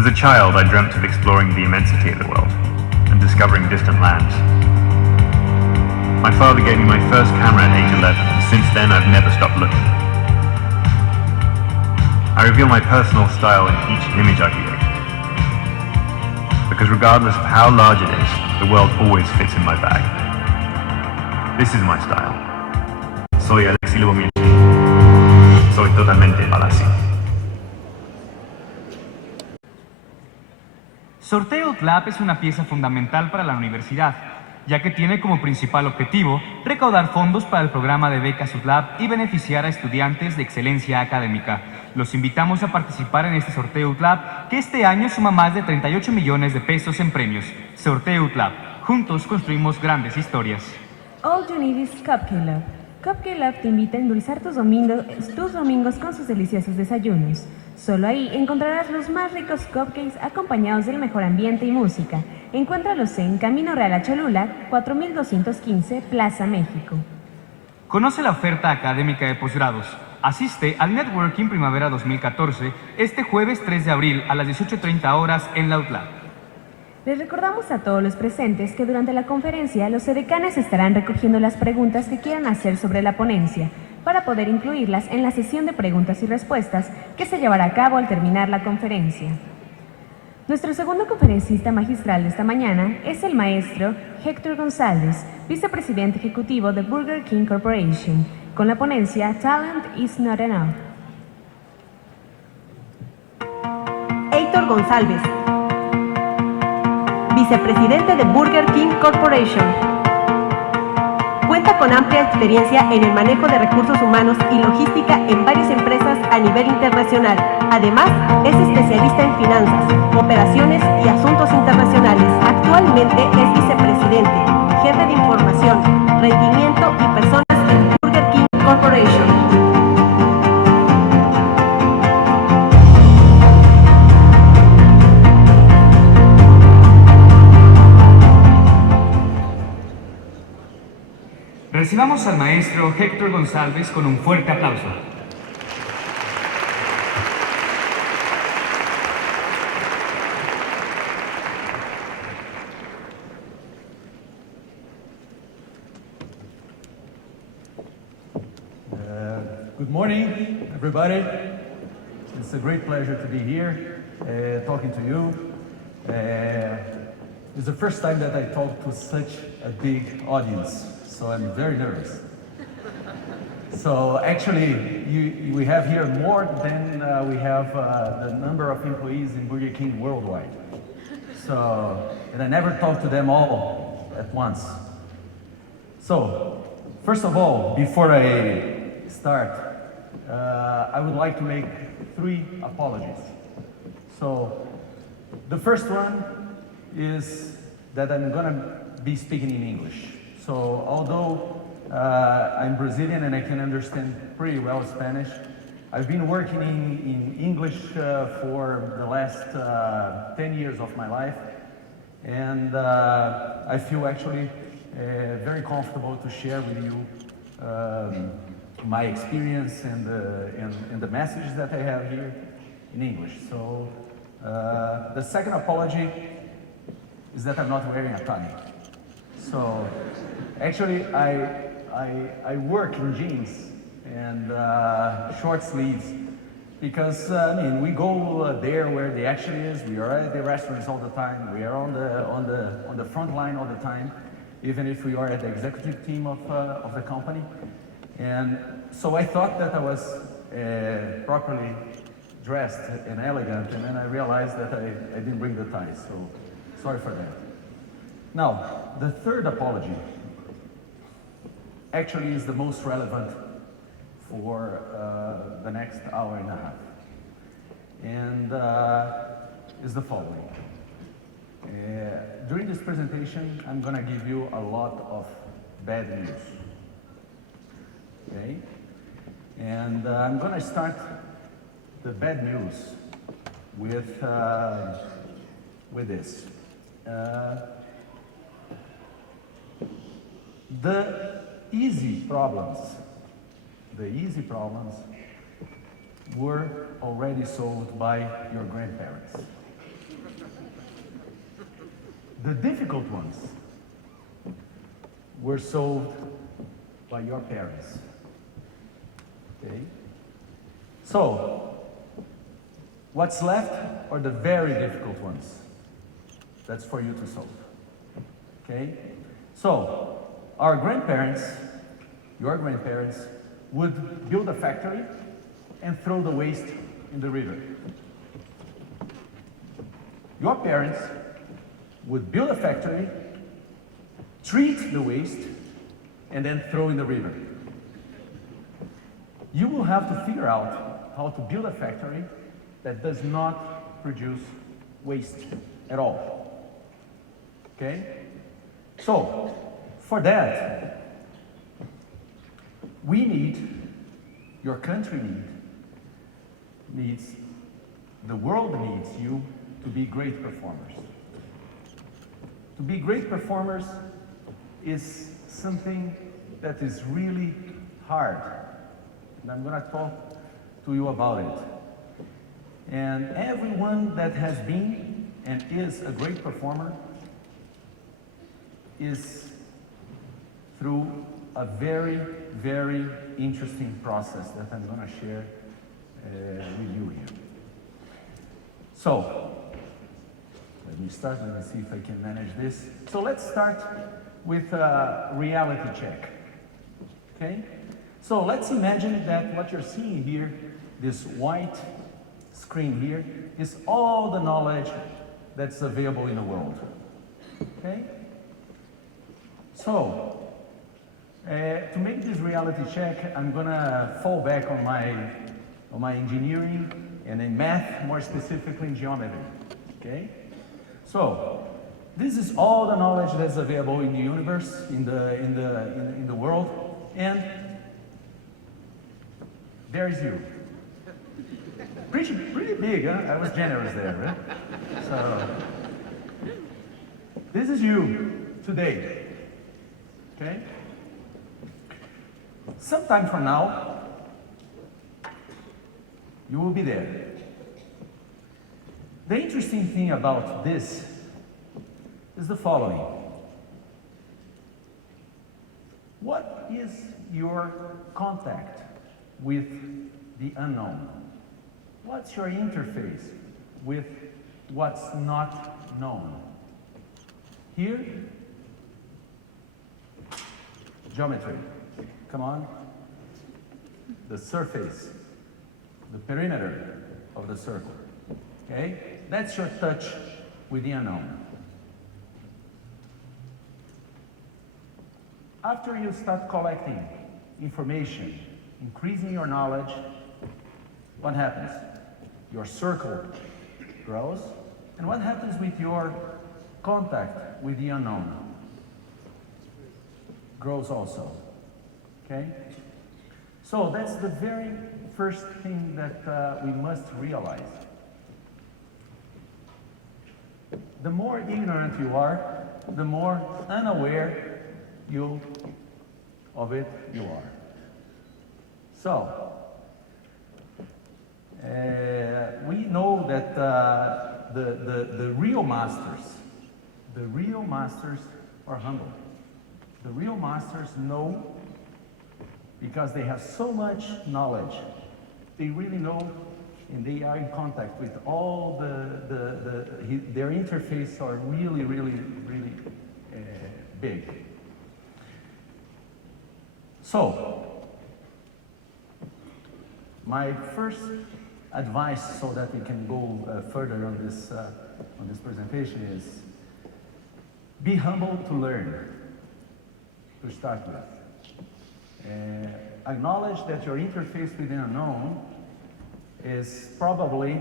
As a child, I dreamt of exploring the immensity of the world and discovering distant lands. My father gave me my first camera at age 11, and since then I've never stopped looking. I reveal my personal style in each image I create, because regardless of how large it is, the world always fits in my bag. This is my style. Soy el exilio humilde. Soy totalmente Palazzi. Sorteo UDLAP es una pieza fundamental para la universidad, ya que tiene como principal objetivo recaudar fondos para el programa de becas UDLAP y beneficiar a estudiantes de excelencia académica. Los invitamos a participar en este sorteo UDLAP, que este año suma más de 38 millones de pesos en premios. Sorteo UDLAP. Juntos construimos grandes historias. All you need is Cupcake Love. Cupcake Love te invita a endulzar tus domingos con sus deliciosos desayunos. Solo ahí encontrarás los más ricos cupcakes acompañados del mejor ambiente y música. Encuéntralos en Camino Real a Cholula, 4215, Plaza México. Conoce la oferta académica de posgrados. Asiste al Networking Primavera 2014 este jueves 3 de abril a las 18:30 horas en la UDLAP. Les recordamos a todos los presentes que durante la conferencia los edecanes estarán recogiendo las preguntas que quieran hacer sobre la ponencia para poder incluirlas en la sesión de preguntas y respuestas que se llevará a cabo al terminar la conferencia. Nuestro segundo conferencista magistral de esta mañana es el maestro Heitor Gonçalves, Vicepresidente Ejecutivo de Burger King Corporation, con la ponencia Talent is not enough. Heitor Gonçalves, Vicepresidente de Burger King Corporation. Cuenta con amplia experiencia en el manejo de recursos humanos y logística en varias empresas a nivel internacional. Además, es especialista en finanzas, operaciones y asuntos internacionales. Actualmente es vicepresidente, jefe de información, rendimiento y personas en Burger King Corporation. Recibamos al maestro Heitor Gonçalves con un fuerte aplauso. Good morning, everybody. It's a great pleasure to be here, talking to you. It's the first time that I talk to such a big audience. So I'm very nervous. So actually, we have here more than we have the number of employees in Burger King worldwide. So, and I never talk to them all at once. So, first of all, before I start, I would like to make 3 apologies. So, the first one is that I'm gonna be speaking in English. So although I'm Brazilian and I can understand pretty well Spanish, I've been working in English for the last 10 years of my life, and I feel actually very comfortable to share with you my experience and the message that I have here in English. So the second apology is that I'm not wearing a tie. So actually, I work in jeans and short sleeves because I mean we go there where the action is. We are at the restaurants all the time. We are on the front line all the time, even if we are at the executive team of the company. And so I thought that I was properly dressed and elegant, and then I realized that I didn't bring the tie. So sorry for that. Now, the third apology actually is the most relevant for the next hour and a half, and is the following. During this presentation, I'm going to give you a lot of bad news, okay? And I'm going to start the bad news with this. The easy problems were already solved by your grandparents. The difficult ones were solved by your parents. Okay? So, what's left are the very difficult ones. That's for you to solve. Okay? So, our grandparents, your grandparents, would build a factory and throw the waste in the river. Your parents would build a factory, treat the waste, and then throw in the river. You will have to figure out how to build a factory that does not produce waste at all. Okay? So, for that, we need, your country needs, the world needs you to be great performers. To be great performers is something that is really hard. And I'm going to talk to you about it. And everyone that has been and is a great performer is through a very, very interesting process that I'm going to share with you here. So, let me start. Let me see if I can manage this. So let's start with a reality check. Okay? So let's imagine that what you're seeing here, this white screen here, is all the knowledge that's available in the world. Okay? So, to make this reality check, I'm gonna fall back on my engineering and in math, more specifically in geometry. Okay? So, this is all the knowledge that's available in the universe, in the world, and there's you. Pretty big, huh? I was generous there, right? So, this is you today. Okay? Sometime from now, you will be there. The interesting thing about this is the following. What is your contact with the unknown? What's your interface with what's not known? Here, geometry. Come on. The surface, the perimeter of the circle. Okay? That's your touch with the unknown. After you start collecting information, increasing your knowledge, what happens? Your circle grows, and what happens with your contact with the unknown? Grows also. Okay? So that's the very first thing that we must realize. The more ignorant you are, the more unaware of it you are. So, we know that the real masters are humble. The real masters know because they have so much knowledge. They really know, and they are in contact with all their interface are really big. So, my first advice, so that we can go further on this presentation, is be humble to learn, to start with. Acknowledge that your interface with the unknown is probably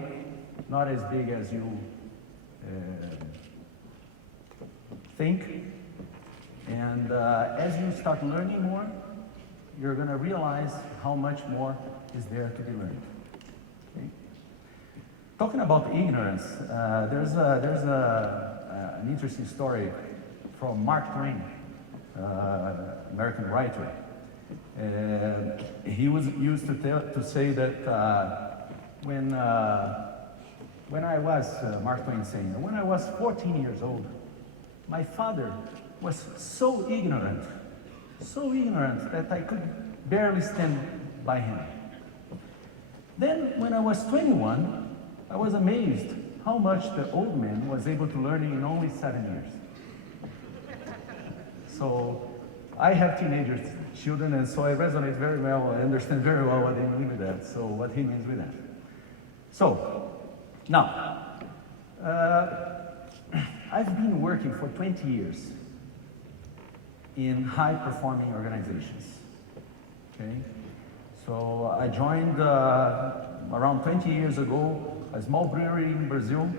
not as big as you think, and as you start learning more, you're going to realize how much more is there to be learned. Okay? Talking about ignorance, there's an interesting story from Mark Twain, American writer. He was used to say that when I was, Mark Twain saying, when I was 14 years old, my father was so ignorant that I could barely stand by him. Then, when I was 21, I was amazed how much the old man was able to learn in only 7 years. So, I have teenagers, children, and so I resonate very well, I understand very well what they mean with that, so what he means with that. So, now, I've been working for 20 years in high-performing organizations, okay? So I joined around 20 years ago a small brewery in Brazil,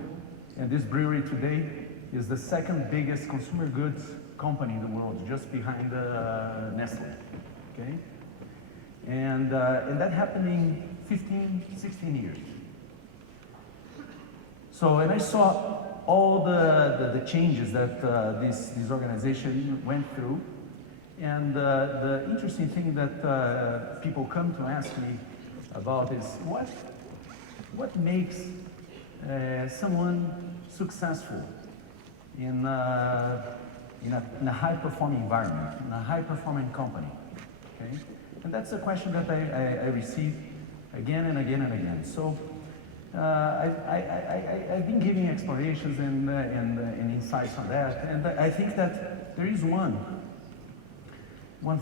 and this brewery today is the second biggest consumer goods company in the world, just behind Nestle, okay? And that happened in 15, 16 years. So, and I saw all the changes that this organization went through. And the interesting thing that people come to ask me about is what makes someone successful in a high-performing environment, in a high-performing company, okay? And that's a question that I receive again and again and again. So I've been giving explanations and insights on that, and I think that there is one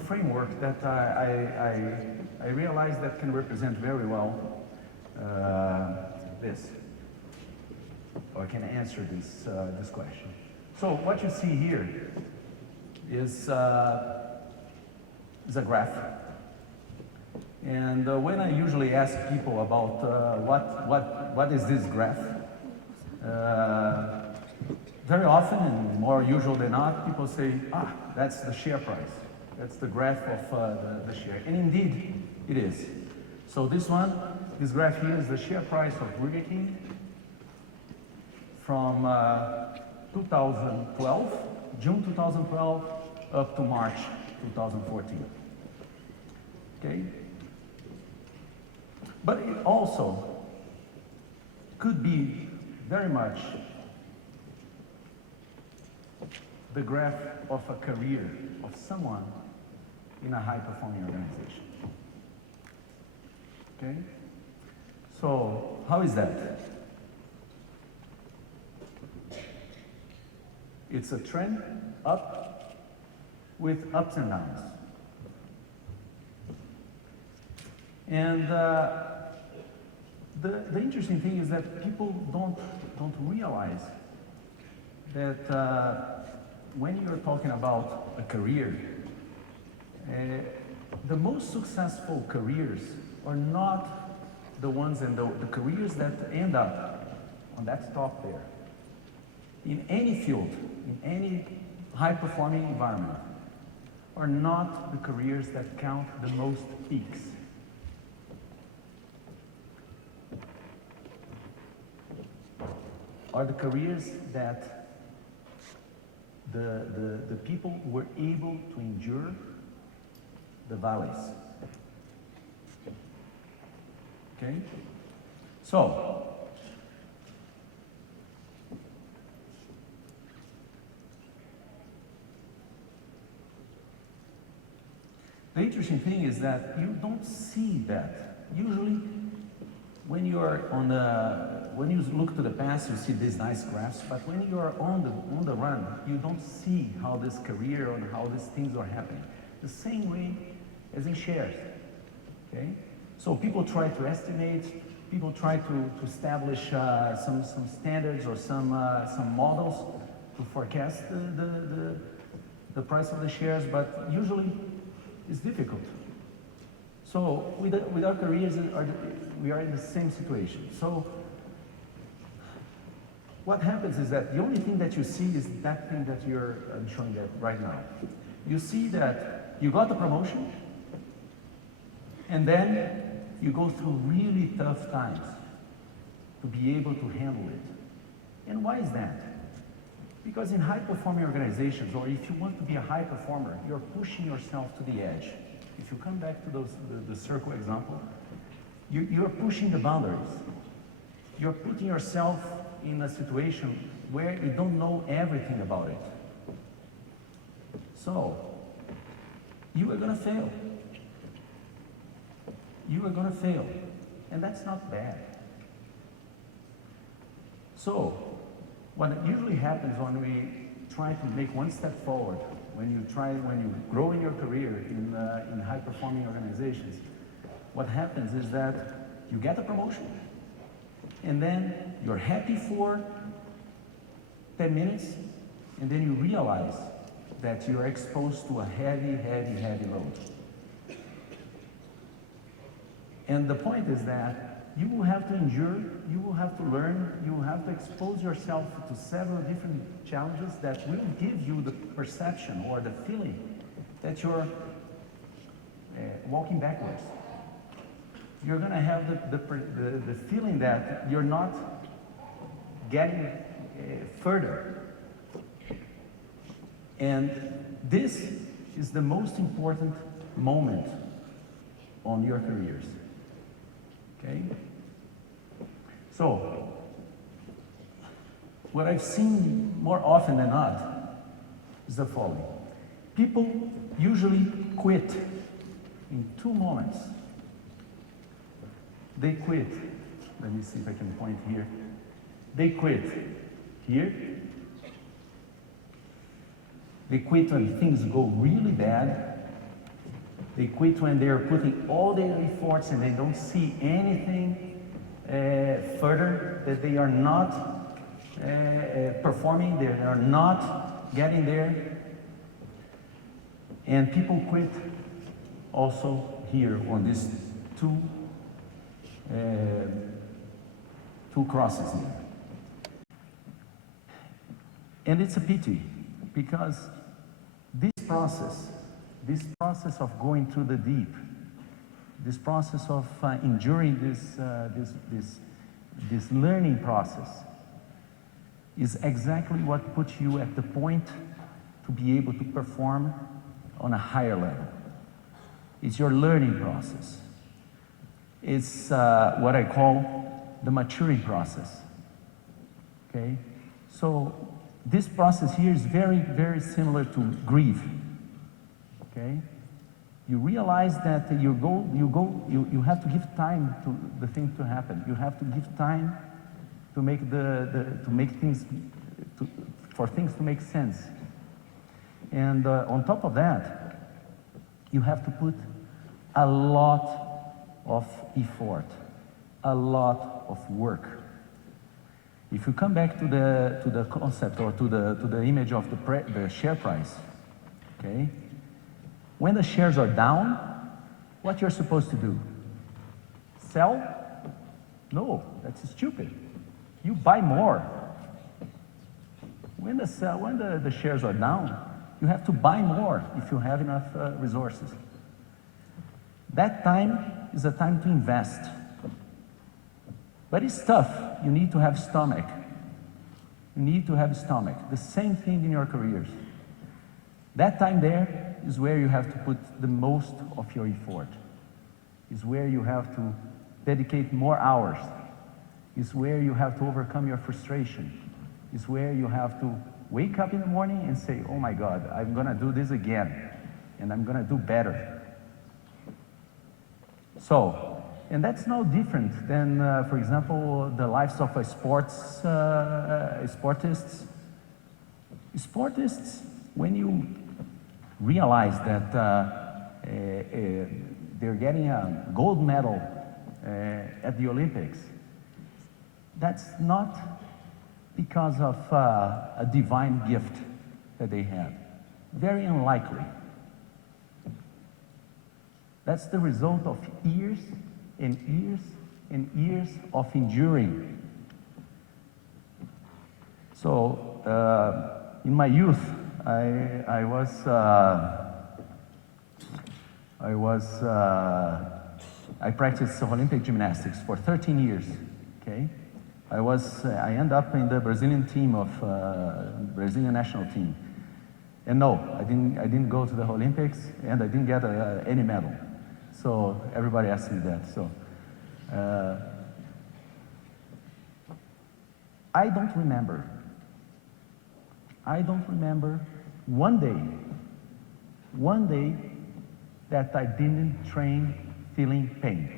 framework that I realize that can represent very well this, or can answer this question. So what you see here is a graph. And when I usually ask people about what is this graph, very often, and more usual than not, people say, that's the share price. That's the graph of the share. And indeed, it is. So this graph here is the share price of Burger King from 2012, June 2012, up to March 2014. Okay? But it also could be very much the graph of a career of someone in a high-performing organization. Okay? So, how is that? It's a trend up with ups and downs. And the interesting thing is that people don't realize that when you're talking about a career, the most successful careers are not the ones and the careers that end up on that top there. In any field, in any high-performing environment, are not the careers that count the most peaks. Are the careers that the people were able to endure the valleys. Okay? So, the interesting thing is that you don't see that. Usually, when you are when you look to the past, you see these nice graphs, but when you are on the run, you don't see how this career and how these things are happening. The same way as in shares, okay? So people try to estimate, people try to establish some standards or some models to forecast the price of the shares, but usually it's difficult. So with our careers, we are in the same situation. So what happens is that the only thing that you see is that thing that I'm showing that right now. You see that you got the promotion, and then you go through really tough times to be able to handle it. And why is that? Because in high-performing organizations, or if you want to be a high performer, you're pushing yourself to the edge. If you come back to the circle example, you're pushing the boundaries. You're putting yourself in a situation where you don't know everything about it. So, you are going to fail. You are going to fail. And that's not bad. So, what usually happens when we try to make one step forward, when you grow in your career in high-performing organizations, what happens is that you get a promotion, and then you're happy for 10 minutes, and then you realize that you are exposed to a heavy, heavy, heavy load. And the point is that you will have to endure, you will have to learn, you will have to expose yourself to several different challenges that will give you the perception or the feeling that you're walking backwards. You're going to have the feeling that you're not getting further. And this is the most important moment on your careers. Okay? So, what I've seen more often than not is the following. People usually quit in 2 moments. They quit. Let me see if I can point here. They quit here. They quit when things go really bad. They quit when they're putting all their efforts and they don't see anything further, that they are not performing, they are not getting there. And people quit also here on these two crosses here. And it's a pity, because this process of going through the deep, this process of enduring this learning process is exactly what puts you at the point to be able to perform on a higher level. It's your learning process. It's what I call the maturing process. Okay? So this process here is very, very similar to grief. Okay? You realize that you have to give time to the thing to happen. You have to give time to make for things to make sense. And on top of that, you have to put a lot of effort, a lot of work. If you come back to the concept or to the image of the share price, okay? When the shares are down, what you're supposed to do? Sell? No, that's stupid. You buy more. When the shares are down, you have to buy more if you have enough resources. That time is a time to invest. But it's tough. You need to have stomach. You need to have stomach. The same thing in your careers. That time there is where you have to put the most of your effort. Is where you have to dedicate more hours. Is where you have to overcome your frustration. Is where you have to wake up in the morning and say, oh my God, I'm gonna do this again, and I'm gonna do better. So, and that's no different than, for example, the lives of sportists. Sportists, when you realize that they're getting a gold medal at the Olympics, that's not because of a divine gift that they had. Very unlikely. That's the result of years and years and years of enduring. So, in my youth, I practiced Olympic gymnastics for 13 years. Okay, I ended up in the Brazilian team of Brazilian national team. And no, I didn't go to the Olympics, and I didn't get any medal. So everybody asked me that. So I don't remember one day one day that I didn't train feeling pain.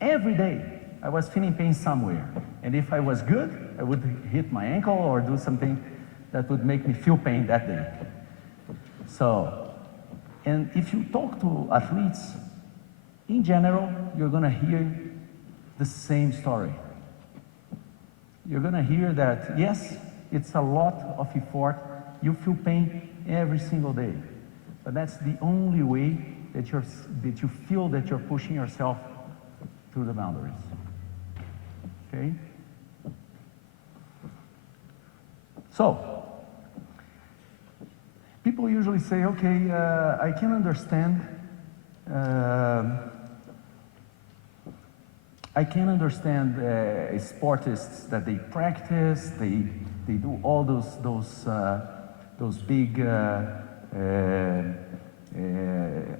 Every day I was feeling pain somewhere. And if I was good, I would hit my ankle or do something that would make me feel pain that day. So, and if you talk to athletes, in general, you're gonna hear the same story. You're gonna hear that, yes, it's a lot of effort. You feel pain every single day. But that's the only way that you feel that you're pushing yourself through the boundaries. Okay? So, people usually say, okay, I can understand sportists that they practice, they do all those big,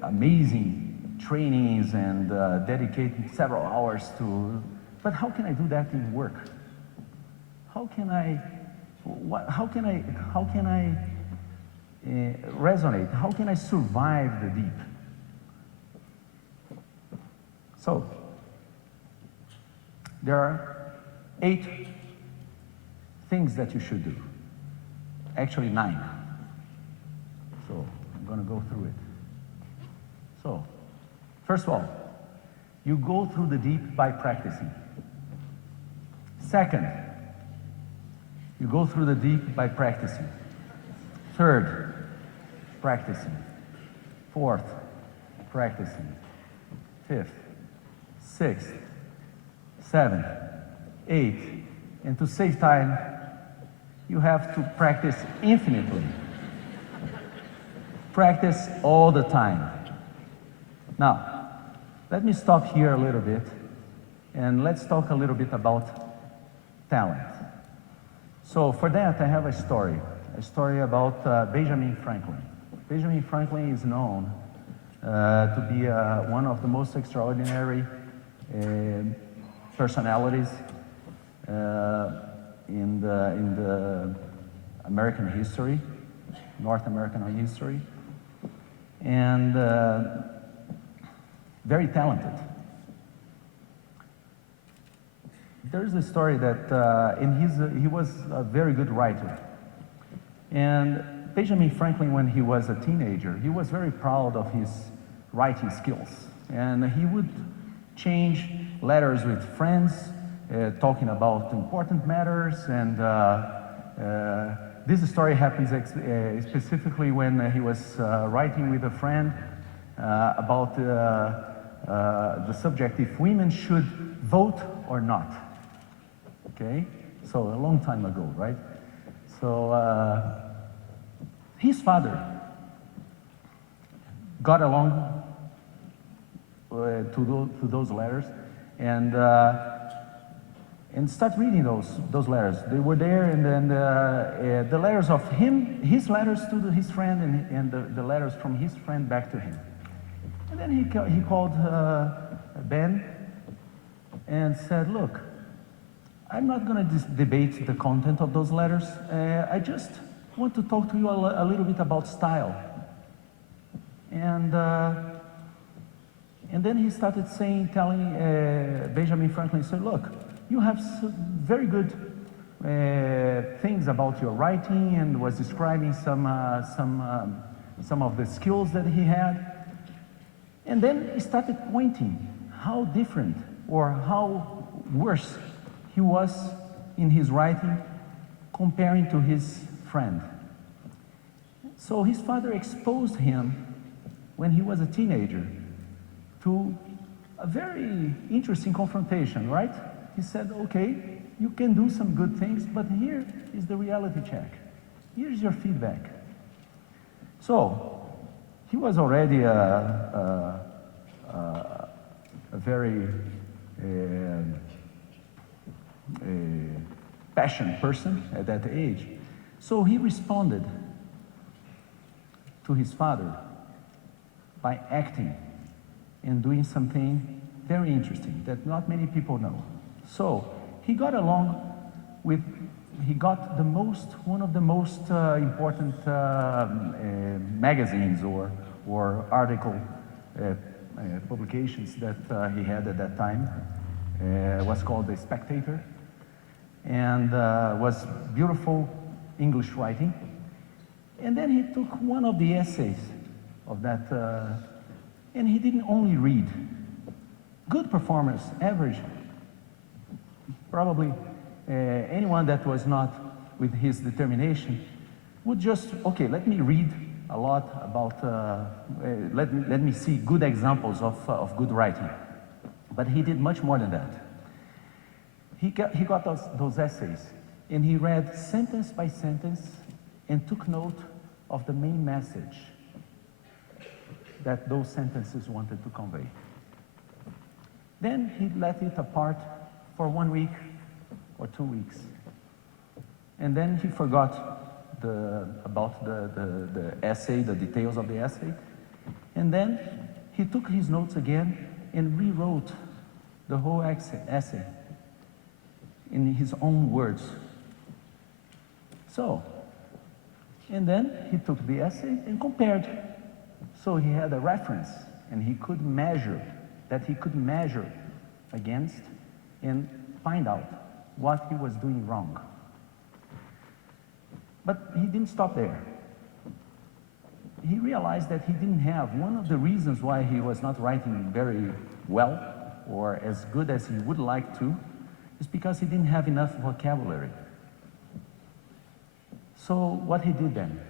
amazing trainings and dedicate several hours to. But how can I do that in work? How can I resonate? How can I survive the deep? So, there are 8 things that you should do. Actually 9. So, I'm going to go through it. So, first of all, you go through the deep by practicing. Second, you go through the deep by practicing. Third, practicing. Fourth, practicing. Fifth, sixth, seventh, eighth, and to save time, you have to practice infinitely. Practice all the time. Now, let me stop here a little bit, and let's talk a little bit about talent. So for that, I have a story about Benjamin Franklin. Benjamin Franklin is known to be one of the most extraordinary personalities in the American history, North American history, and very talented. There's a story that he was a very good writer. And Benjamin Franklin, when he was a teenager, he was very proud of his writing skills. And he would change letters with friends, talking about important matters. And this story happens specifically when he was writing with a friend about the subject if women should vote or not. Okay? So a long time ago, right? So his father got along to those letters and start reading those letters. They were there, and then the letters of him, his letters to his friend, and the letters from his friend back to him. And then he called Ben and said, "Look, I'm not going to debate the content of those letters. I just want to talk to you a little bit about style." And then he started telling Benjamin Franklin, said, "Look, you have very good things about your writing," and was describing some of the skills that he had. And then he started pointing how different or how worse he was in his writing comparing to his friend. So his father exposed him when he was a teenager to a very interesting confrontation, right? He said, "Okay, you can do some good things, but here is the reality check. Here's your feedback." So he was already a very passionate person at that age. So he responded to his father by acting and doing something very interesting that not many people know. So he got along with he got one of the most important magazines or article publications that he had at that time. Was called The Spectator, and was beautiful English writing. And then he took one of the essays of that, and he didn't only read. Good performers, average, probably anyone that was not with his determination would just, okay, let me read a lot about, let me see good examples of good writing. But he did much more than that. He got those essays, and he read sentence by sentence and took note of the main message that those sentences wanted to convey. Then he let it apart for 1 week or 2 weeks. And then he forgot about the essay, the details of the essay. And then he took his notes again and rewrote the whole essay in his own words. So, and then he took the essay and compared. So he had a reference, and he could measure against and find out what he was doing wrong. But he didn't stop there. He realized that he didn't have, one of the reasons why he was not writing very well or as good as he would like to, is because he didn't have enough vocabulary. So what he did then,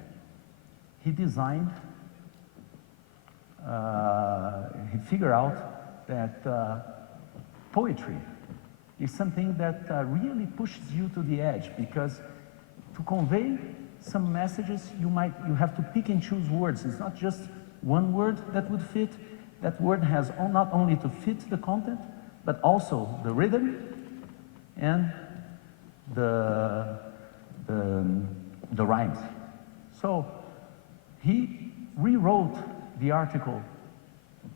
he designed, he figured out that poetry is something that really pushes you to the edge, because to convey some messages, you have to pick and choose words. It's not just one word that would fit. That word has not only to fit the content, but also the rhythm and the rhymes. So he rewrote the article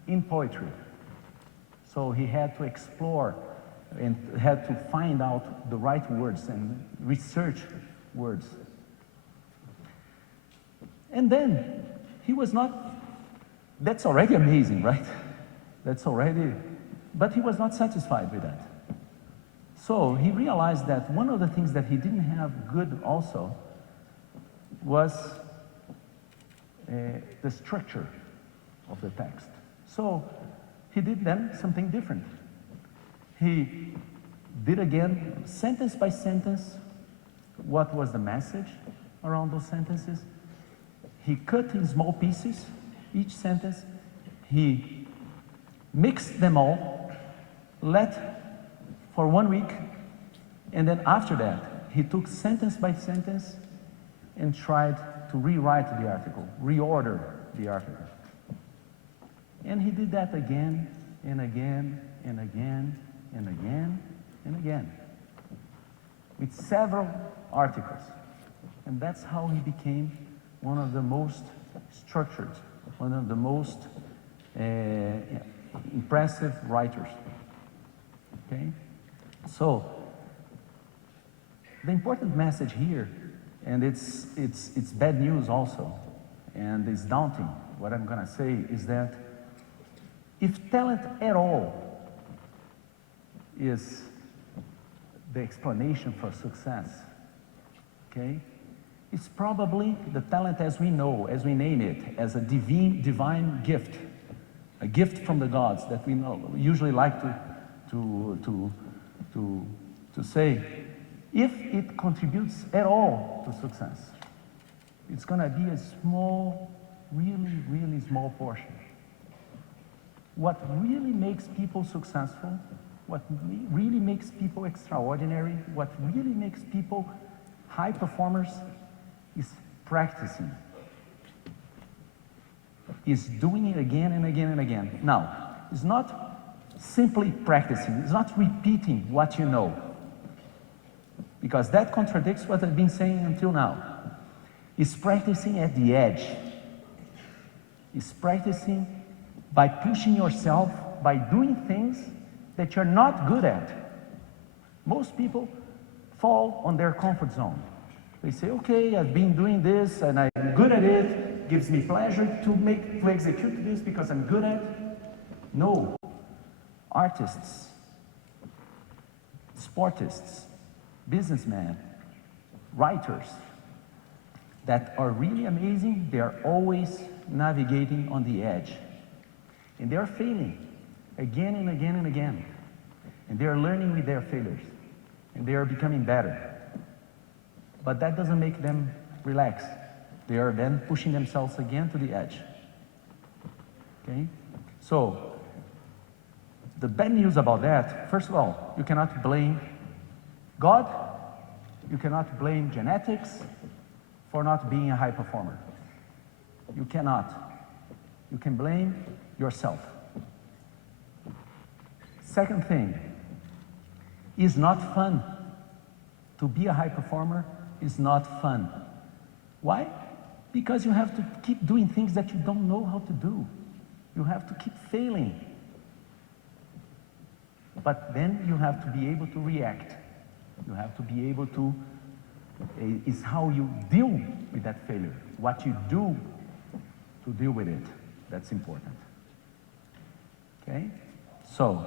in poetry. So he had to explore and had to find out the right words and research words. And then he was not, that's already amazing, right? That's already, but he was not satisfied with that. So he realized that one of the things that he didn't have good also was the structure of the text. So he did then something different. He did again, sentence by sentence, what was the message around those sentences. He cut in small pieces each sentence. He mixed them all, let for 1 week, and then after that, he took sentence by sentence and tried to rewrite the article, reorder the article. And he did that again and again and again and again and again, with several articles. And that's how he became one of the most structured, one of the most impressive writers. Okay? So, the important message here, and it's bad news also, and it's daunting, what I'm gonna say is that if talent at all is the explanation for success, okay? It's probably the talent as we know, as we name it, as a divine gift, a gift from the gods that we know, usually like to say. If it contributes at all to success, it's gonna be a small, really, really small portion. What really makes people successful, what really makes people extraordinary, what really makes people high performers is practicing, is doing it again and again and again. Now, it's not simply practicing, it's not repeating what you know, because that contradicts what I've been saying until now. It's practicing at the edge. It's practicing by pushing yourself, by doing things that you're not good at. Most people fall on their comfort zone. They say, okay, I've been doing this and I'm good at it, gives me pleasure to execute this because I'm good at it. No, artists, sportists, businessmen, writers that are really amazing, they are always navigating on the edge. And they are failing again and again and again. And they are learning with their failures. And they are becoming better. But that doesn't make them relax. They are then pushing themselves again to the edge. Okay? So, the bad news about that, first of all, you cannot blame God, you cannot blame genetics for not being a high performer. You cannot. You can blame yourself. Second thing, it's not fun. To be a high performer is not fun. Why? Because you have to keep doing things that you don't know how to do. You have to keep failing. But then you have to be able to react. You have to be able to, is how you deal with that failure. What you do to deal with it, that's important. Okay? So,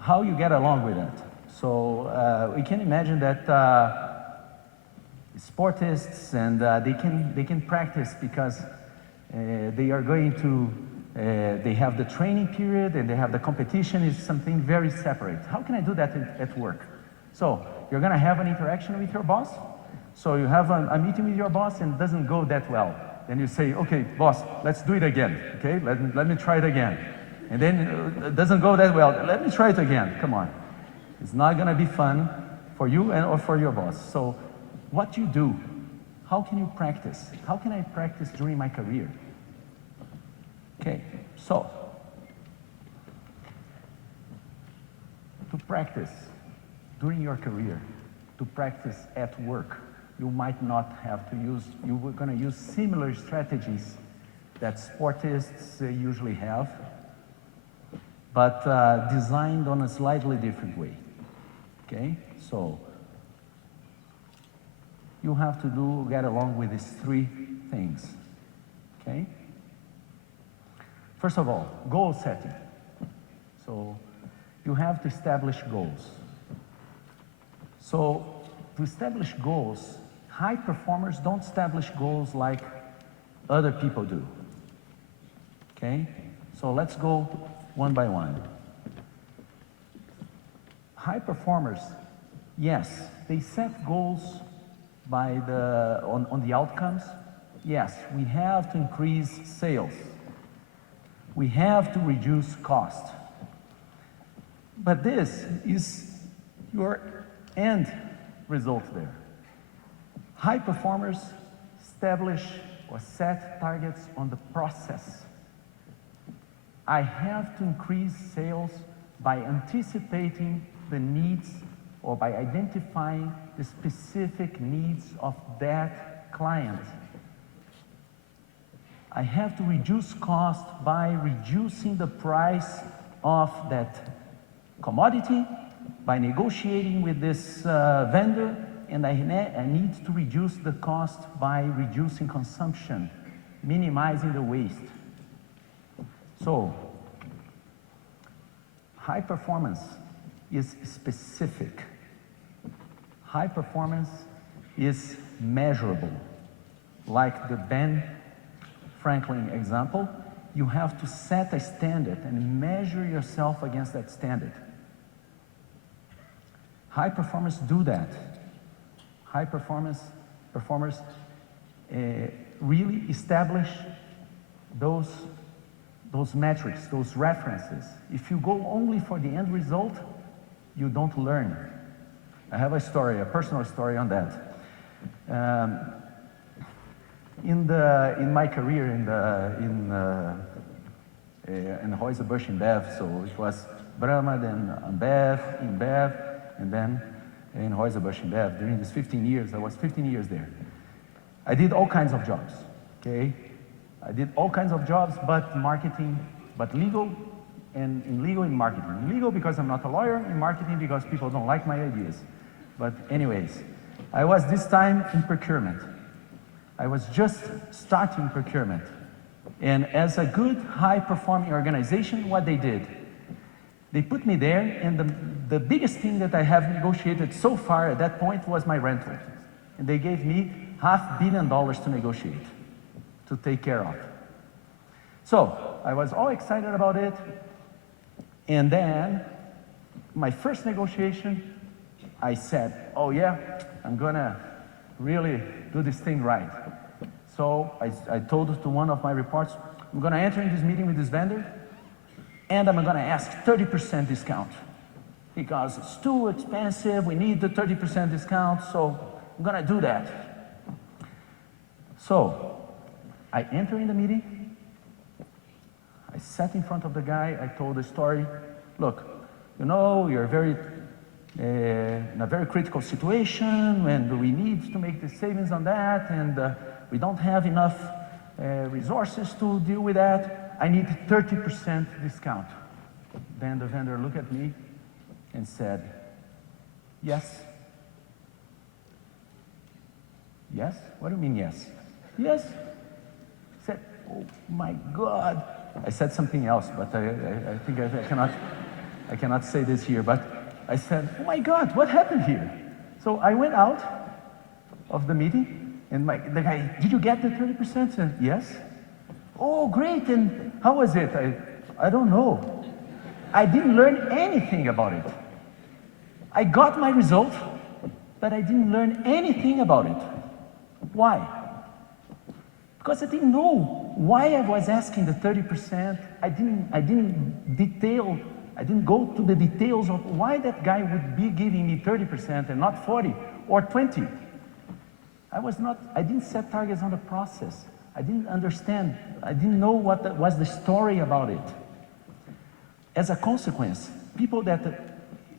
how you get along with it. So, we can imagine that sportists and they can practice because they are going to they have the training period and they have the competition is something very separate. How can I do that at work? So you're going to have an interaction with your boss. So you have a meeting with your boss and it doesn't go that well. Then you say, okay, boss, let's do it again. Okay, let me try it again. And then it doesn't go that well. Let me try it again. Come on. It's not going to be fun for you or for your boss. So what you do, how can you practice? How can I practice during my career? Okay, so to practice during your career, to practice at work, you might not have to use, you're going to use similar strategies that sportists usually have, but designed on a slightly different way. Okay, so you have to get along with these three things. Okay. First of all, goal setting. So you have to establish goals. So to establish goals, high performers don't establish goals like other people do. Okay? So let's go one by one. High performers, yes, they set goals by on the outcomes. Yes, we have to increase sales. We have to reduce cost. But this is your end result there. High performers establish or set targets on the process. I have to increase sales by anticipating the needs or by identifying the specific needs of that client. I have to reduce cost by reducing the price of that commodity, by negotiating with this vendor, and I need to reduce the cost by reducing consumption, minimizing the waste. So, high performance is specific. High performance is measurable. Like the Ben Franklin example, you have to set a standard and measure yourself against that standard. High performers do that. High performers really establish those metrics, those references. If you go only for the end result, you don't learn. I have a story, a personal story on that. In my career in Anheuser-Busch InBev, so it was Brahma, then InBev, and then Anheuser-Busch InBev. During these 15 years, I was 15 years there. I did all kinds of jobs, okay? I did all kinds of jobs, but marketing, but legal, and in legal and marketing. In legal because I'm not a lawyer, in marketing because people don't like my ideas. But anyways, I was this time in procurement. I was just starting procurement. And as a good, high-performing organization, what they did, they put me there, and the biggest thing that I have negotiated so far at that point was my rental. And they gave me $500 million to negotiate, to take care of. So I was all excited about it. And then my first negotiation, I said, oh yeah, I'm gonna really do this thing right. So I told to one of my reports, I'm gonna enter in this meeting with this vendor, and I'm gonna ask 30% discount. Because it's too expensive, we need the 30% discount, so I'm gonna do that. So I enter in the meeting, I sat in front of the guy, I told the story. Look, you know, you're in a very critical situation, and we need to make the savings on that, and we don't have enough resources to deal with that. I need 30% discount. Then the vendor looked at me and said, yes. Yes? What do you mean yes? Yes. I said, oh my God. I said something else, but I think I cannot say this here, but I said, oh my God, what happened here? So I went out of the meeting, and the guy, did you get the 30%? I said, yes. Oh, great, and how was it? I don't know. I didn't learn anything about it. I got my result, but I didn't learn anything about it. Why? Because I didn't know why I was asking the 30%. I didn't go to the details of why that guy would be giving me 30% and not 40 or 20. I didn't set targets on the process. I didn't understand. I didn't know what was the story about it. As a consequence, people that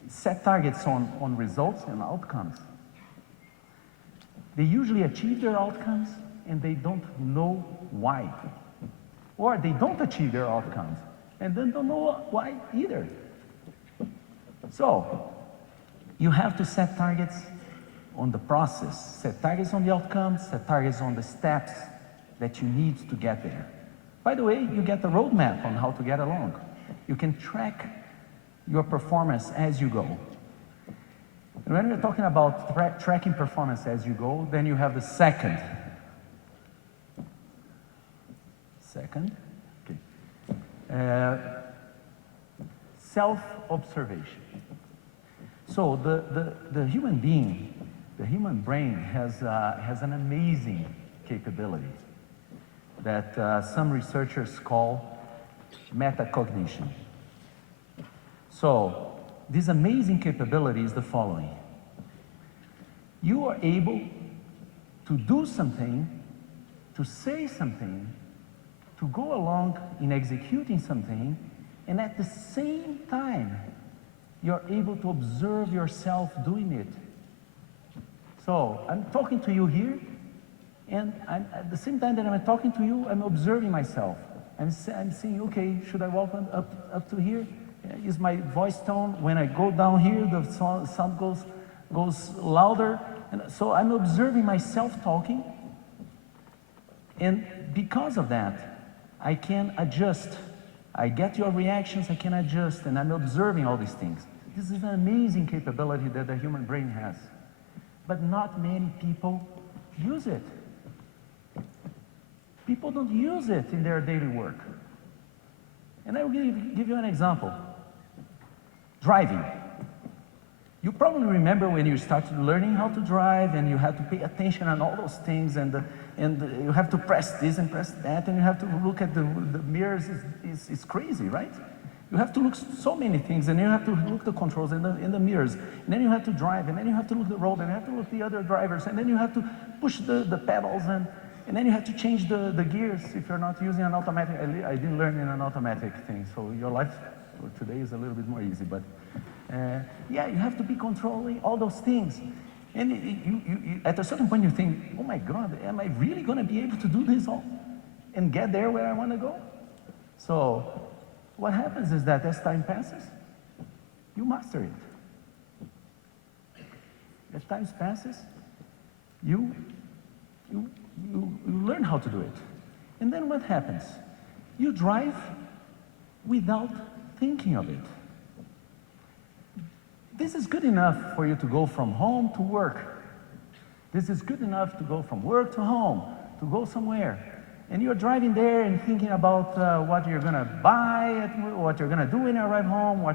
set targets on results and outcomes, they usually achieve their outcomes and they don't know why. Or they don't achieve their outcomes and then don't know why either. So, you have to set targets on the process, set targets on the outcomes, set targets on the steps that you need to get there. By the way, you get a roadmap on how to get along. You can track your performance as you go. And when we're talking about tracking performance as you go, then you have the second. Okay. Self-observation. So the human being, the human brain has an amazing capability that some researchers call metacognition. So this amazing capability is the following. You are able to do something, to say something, to go along in executing something, and at the same time, you're able to observe yourself doing it. So I'm talking to you here, and at the same time that I'm talking to you, I'm observing myself. I'm saying, okay, should I walk up to here? Is my voice tone, when I go down here, the sound goes louder. And so I'm observing myself talking. And because of that, I can adjust. I get your reactions, I can adjust, and I'm observing all these things. This is an amazing capability that the human brain has. But not many people use it. People don't use it in their daily work. And I will give you an example. Driving. You probably remember when you started learning how to drive and you had to pay attention on all those things, and you have to press this and press that, and you have to look at the mirrors. It's crazy, right? You have to look so many things, and you have to look the controls and the mirrors, and then you have to drive, and then you have to look the road, and you have to look the other drivers, and then you have to push the pedals, and then you have to change the gears if you're not using an automatic. I didn't learn in an automatic thing, so your life today is a little bit more easy, but yeah, you have to be controlling all those things. And you, at a certain point you think, oh my God, am I really going to be able to do this all and get there where I want to go? So what happens is that as time passes, you master it. As time passes, you learn how to do it. And then what happens? You drive without thinking of it. This is good enough for you to go from home to work. This is good enough to go from work to home, to go somewhere. And you're driving there and thinking about what you're gonna buy, what you're gonna do when you arrive home,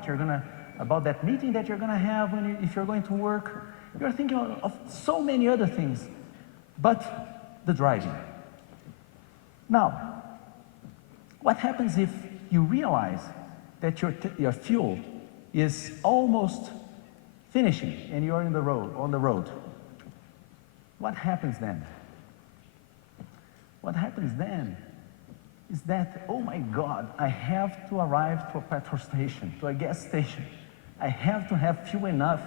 about that meeting that you're gonna have if you're going to work. You're thinking of so many other things, but the driving. Now, what happens if you realize that your fuel is almost finishing and you're on the road? What happens then? What happens then is that, oh my God, I have to arrive to a petrol station, to a gas station. I have to have fuel enough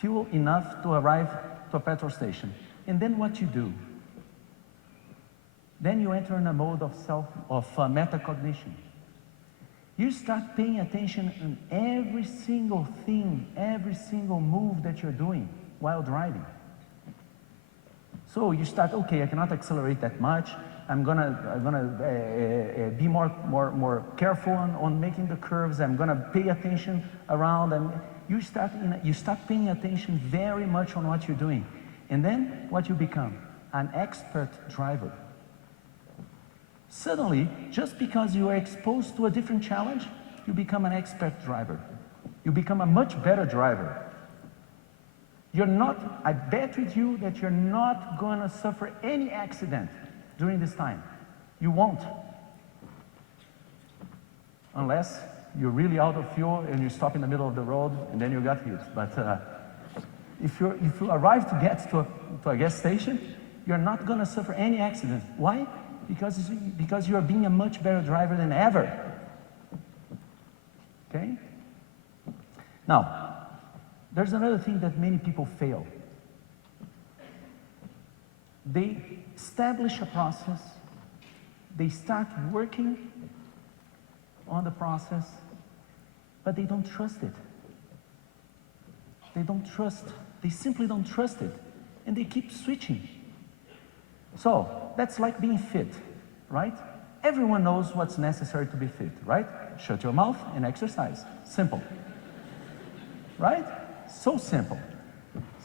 to arrive to a petrol station. And then what you do? Then you enter in a mode of metacognition. You start paying attention on every single thing, every single move that you're doing while driving. So you start, okay, I cannot accelerate that much. I'm gonna be more careful on making the curves. I'm gonna pay attention around, and you start paying attention very much on what you're doing. And then what you become? An expert driver. Suddenly, just because you are exposed to a different challenge, you become an expert driver. You become a much better driver. I bet with you that you're not gonna suffer any accident during this time. You won't. Unless you're really out of fuel and you stop in the middle of the road and then you got hit. But if you arrive to get to a gas station, you're not gonna suffer any accident. Why? Because you're being a much better driver than ever. Okay? Now, there's another thing that many people fail. They establish a process, they start working on the process, but they don't trust it. They simply don't trust it, and they keep switching. So, that's like being fit, right? Everyone knows what's necessary to be fit, right? Shut your mouth and exercise. Simple. Right? So simple.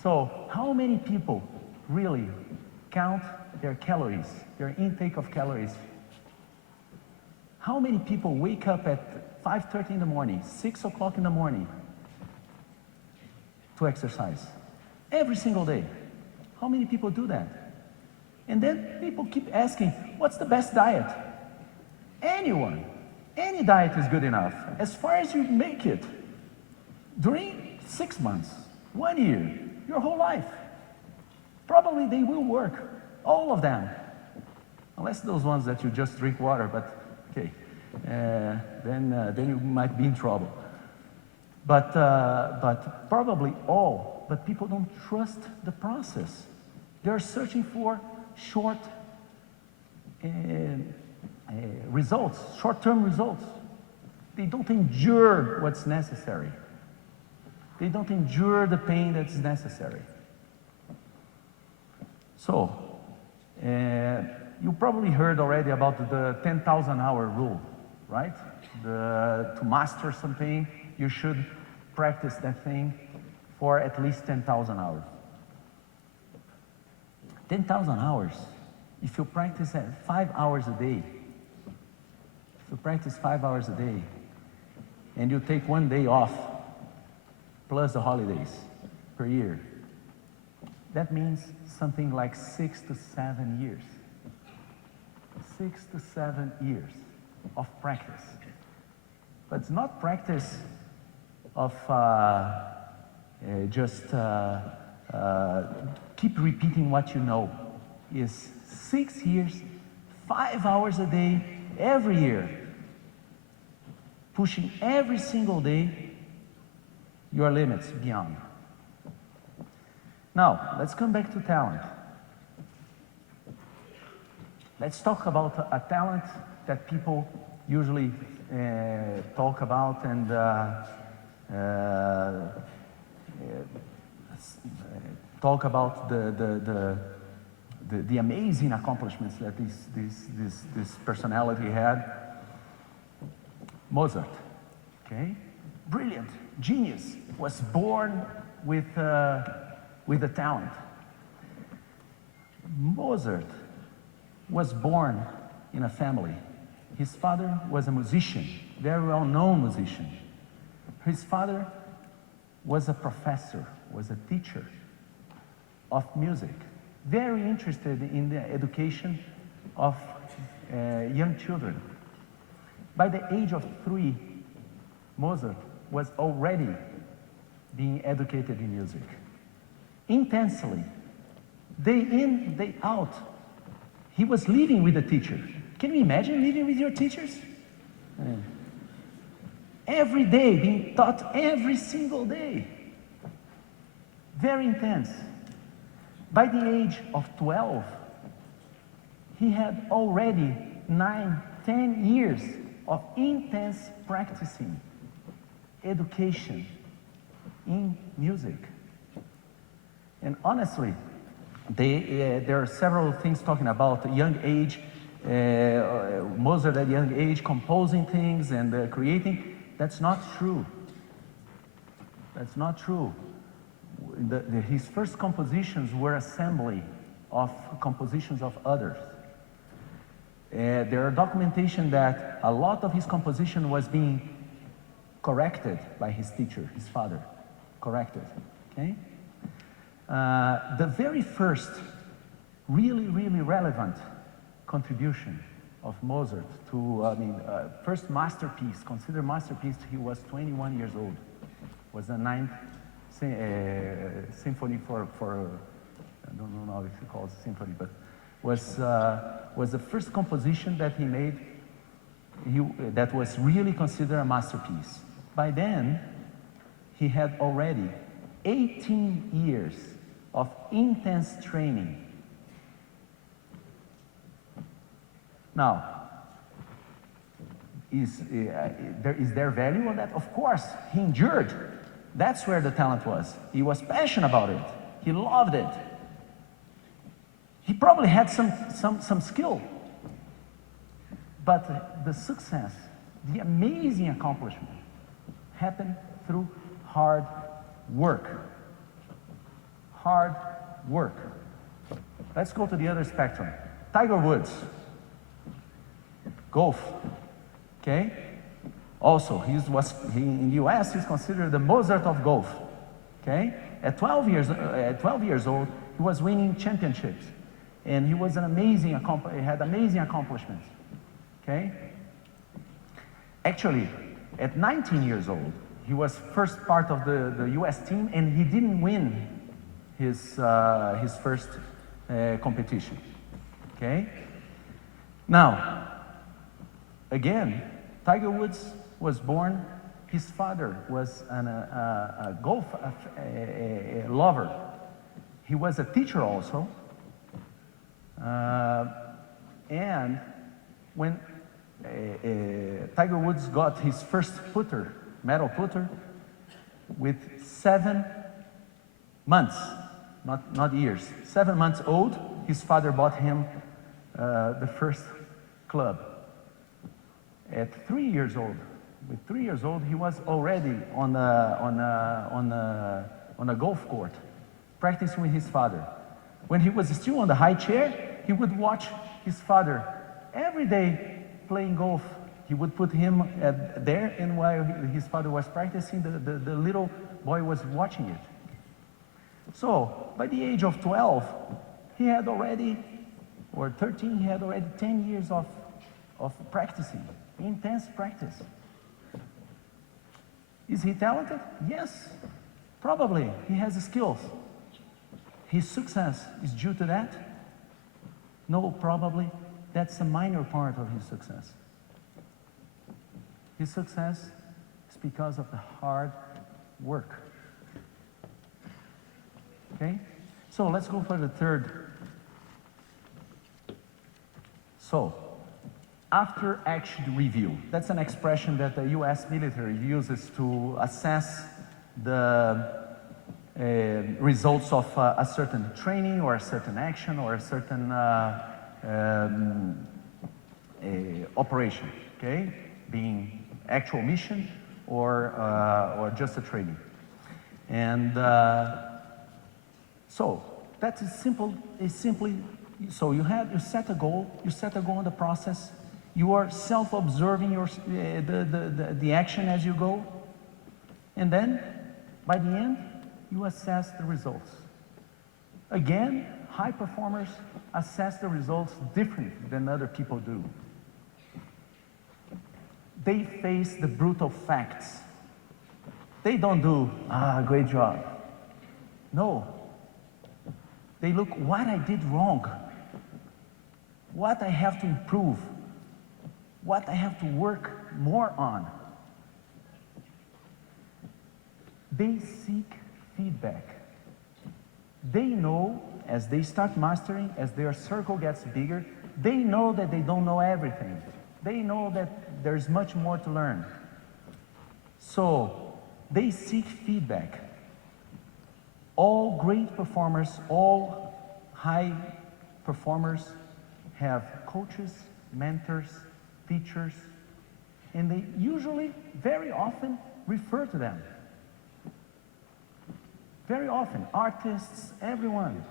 So, how many people really count their calories, their intake of calories? How many people wake up at 5:30 in the morning, 6 o'clock in the morning to exercise? Every single day. How many people do that? And then people keep asking, what's the best diet? Anyone. Any diet is good enough, as far as you make it. During 6 months, 1 year, your whole life. Probably they will work, all of them. Unless those ones that you just drink water, but okay, then you might be in trouble. But probably all, but people don't trust the process. They're searching for short results, short-term results. They don't endure what's necessary. They don't endure the pain that's necessary. So, you probably heard already about the 10,000 hour rule, right? To master something, you should practice that thing for at least 10,000 hours. 10,000 hours, if you practice at 5 hours a day, and you take 1 day off, plus the holidays per year, that means something like 6 to 7 years. 6 to 7 years of practice. But it's not practice of just keep repeating what you know. It's 6 years, 5 hours a day, every year, pushing every single day your limits beyond. Now, let's come back to talent. Let's talk about a talent that people usually talk about and talk about the amazing accomplishments that this personality had. Mozart, okay? Brilliant, genius, was born with a talent. Mozart was born in a family. His father was a musician, very well-known musician. His father was a professor, was a teacher of music, very interested in the education of young children. By the age of 3, Mozart was already being educated in music, intensely, day in, day out. He was living with the teacher. Can you imagine living with your teachers? Every day, being taught every single day. Very intense. By the age of 12, he had already 9, 10 years of intense practicing, education in music. And honestly, there are several things talking about young age, Mozart at young age composing things and creating. That's not true. That's not true. His first compositions were assembly of compositions of others. There are documentation that a lot of his composition was being corrected by his teacher, his father, corrected, okay? The very first really relevant contribution of Mozart to, first masterpiece, considered masterpiece, he was 21 years old, was the 9th symphony for I don't know if it calls symphony, but was the first composition that he made that was really considered a masterpiece. By then, he had already 18 years of intense training. Now, is there value on that? Of course, he endured. That's where the talent was. He was passionate about it. He loved it. He probably had some skill. But the success, the amazing accomplishment, happened through hard work. Hard work. Let's go to the other spectrum. Tiger Woods. Golf. Okay? Also, in the US, he's considered the Mozart of golf. Okay? At 12 years old, he was winning championships. And he was he had amazing accomplishments. Okay? Actually, at 19 years old, he was first part of the US team, and he didn't win his first competition. Okay? Now, again, Tiger Woods was born. His father was a golf lover. He was a teacher also. And when Tiger Woods got his first putter, medal putter, with 7 months, not years, 7 months old, his father bought him the first club. At 3 years old, with 3 years old, he was already on a golf court, practicing with his father. When he was still on the high chair, he would watch his father every day playing golf. He would put him there, and while his father was practicing, the little boy was watching it. So, by the age of 12, he had already, or 13, he had already 10 years of practicing, intense practice. Is he talented? Yes, probably. He has the skills. His success is due to that? No, probably. That's a minor part of his success. His success is because of the hard work. Okay? So let's go for the third. So, after action review. That's an expression that the US military uses to assess the results of a certain training or a certain action or a certain operation, okay? Being actual mission or just a training. And so that is simply, so you set a goal in the process, you are self-observing the action as you go, and then by the end, you assess the results. Again, high performers assess the results differently than other people do. They face the brutal facts. They don't do, great job. No. They look what I did wrong, what I have to improve, what I have to work more on. They seek feedback. They know, as they start mastering, as their circle gets bigger, they know that they don't know everything. They know that there's much more to learn. So, they seek feedback. All great performers, all high performers have coaches, mentors, teachers, and they usually, very often, refer to them. Very often, artists, everyone.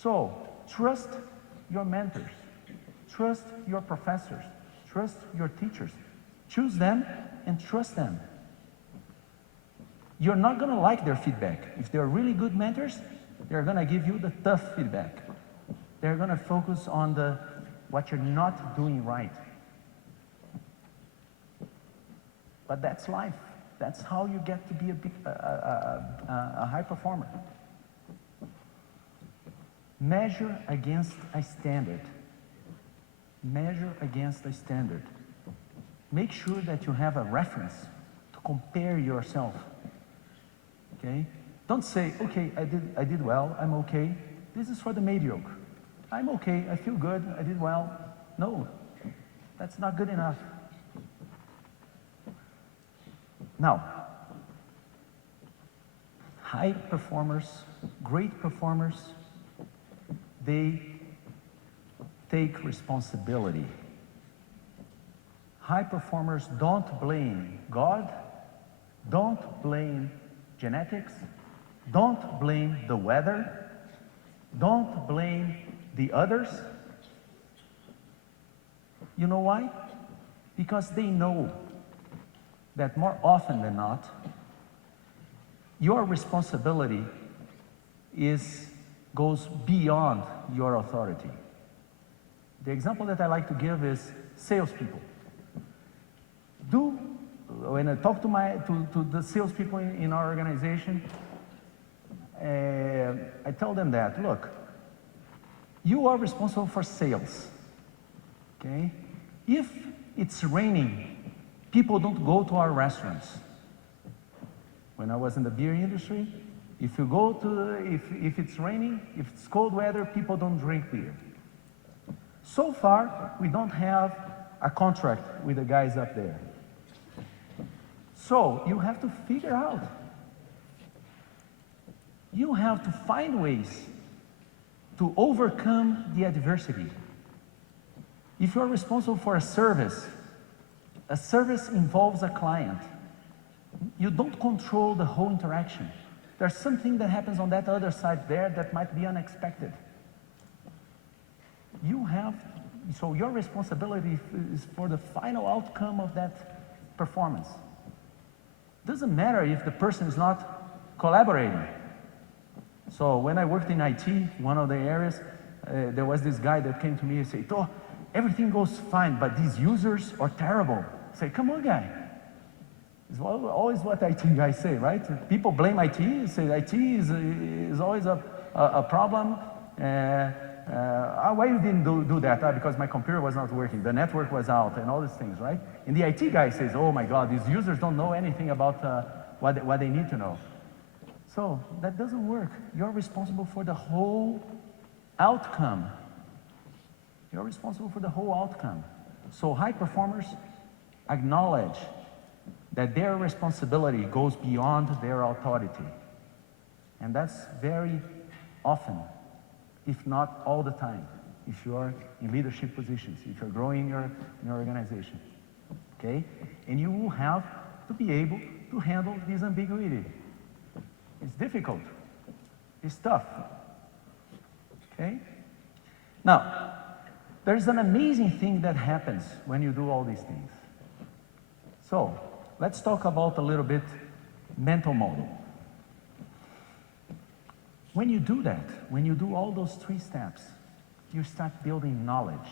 So, trust your mentors, trust your professors, trust your teachers. Choose them and trust them. You're not going to like their feedback. If they're really good mentors, they're going to give you the tough feedback. They're going to focus on what you're not doing right. But that's life. That's how you get to be a high performer. Measure against a standard. Measure against a standard. Make sure that you have a reference to compare yourself. Okay? Don't say, okay, I did well, I'm okay. This is for the mediocre. I'm okay, I feel good, I did well. No, that's not good enough. Now, high performers, great performers, they take responsibility. High performers don't blame God, don't blame genetics, don't blame the weather, don't blame the others. You know why? Because they know that more often than not, your responsibility goes beyond your authority. The example that I like to give is salespeople. When I talk to the salespeople in our organization, I tell them that, look, you are responsible for sales, okay? If it's raining, people don't go to our restaurants. When I was in the beer industry, if it's raining, if it's cold weather, people don't drink beer. So far, we don't have a contract with the guys up there. So you have to figure out. You have to find ways to overcome the adversity. If you're responsible for a service involves a client. You don't control the whole interaction. There's something that happens on that other side there that might be unexpected. So your responsibility is for the final outcome of that performance. Doesn't matter if the person is not collaborating. So when I worked in IT, one of the areas, there was this guy that came to me and said, "Oh, everything goes fine, but these users are terrible." I say, "Come on, guy." It's always what IT guys say, right? People blame IT, say IT is always a problem. Why you didn't do that? Because my computer was not working, the network was out, and all these things, right? And the IT guy says, "Oh my God, these users don't know anything about what they need to know." So that doesn't work. You're responsible for the whole outcome. You're responsible for the whole outcome. So high performers acknowledge that their responsibility goes beyond their authority. And that's very often, if not all the time, if you are in leadership positions, if you're growing your organization, okay? And you will have to be able to handle this ambiguity. It's difficult, it's tough, okay? Now, there's an amazing thing that happens when you do all these things. So, let's talk about a little bit mental model. When you do that, when you do all those 3 steps, you start building knowledge.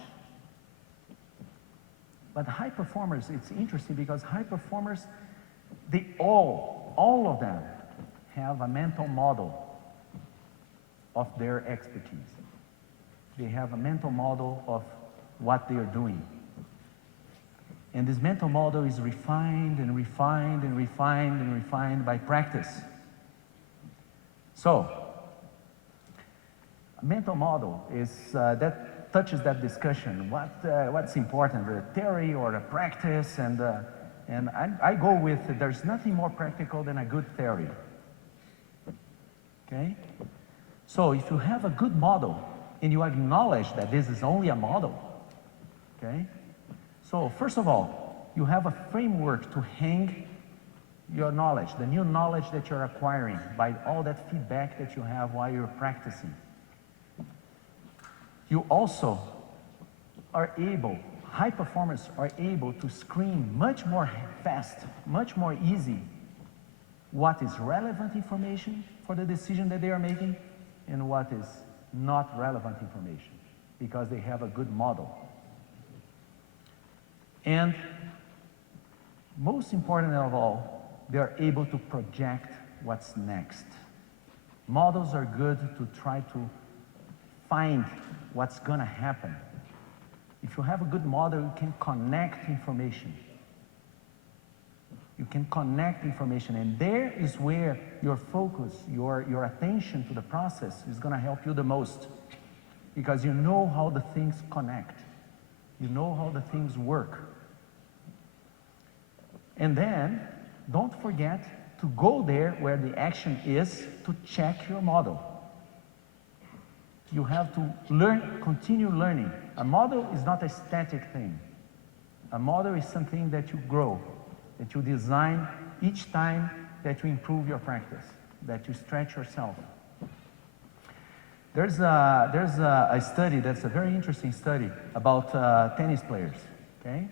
But high performers, it's interesting because high performers, they all of them have a mental model of their expertise. They have a mental model of what they are doing. And this mental model is refined and refined and refined and refined by practice. So, a mental model is, that touches that discussion. What's important, a theory or a practice? And I go with, there's nothing more practical than a good theory. Okay? So if you have a good model and you acknowledge that this is only a model, okay? So first of all, you have a framework to hang your knowledge, the new knowledge that you're acquiring by all that feedback that you have while you're practicing. You also are able, high performers are able to screen much more fast, much more easy what is relevant information for the decision that they are making and what is not relevant information because they have a good model. And most important of all, they are able to project what's next. Models are good to try to find what's going to happen. If you have a good model, you can connect information. You can connect information, and there is where your focus, your attention to the process is going to help you the most, because you know how the things connect. You know how the things work. And then, don't forget to go there where the action is to check your model. You have to learn, continue learning. A model is not a static thing. A model is something that you grow, that you design each time that you improve your practice, that you stretch yourself. There's a study that's a very interesting study about tennis players, okay?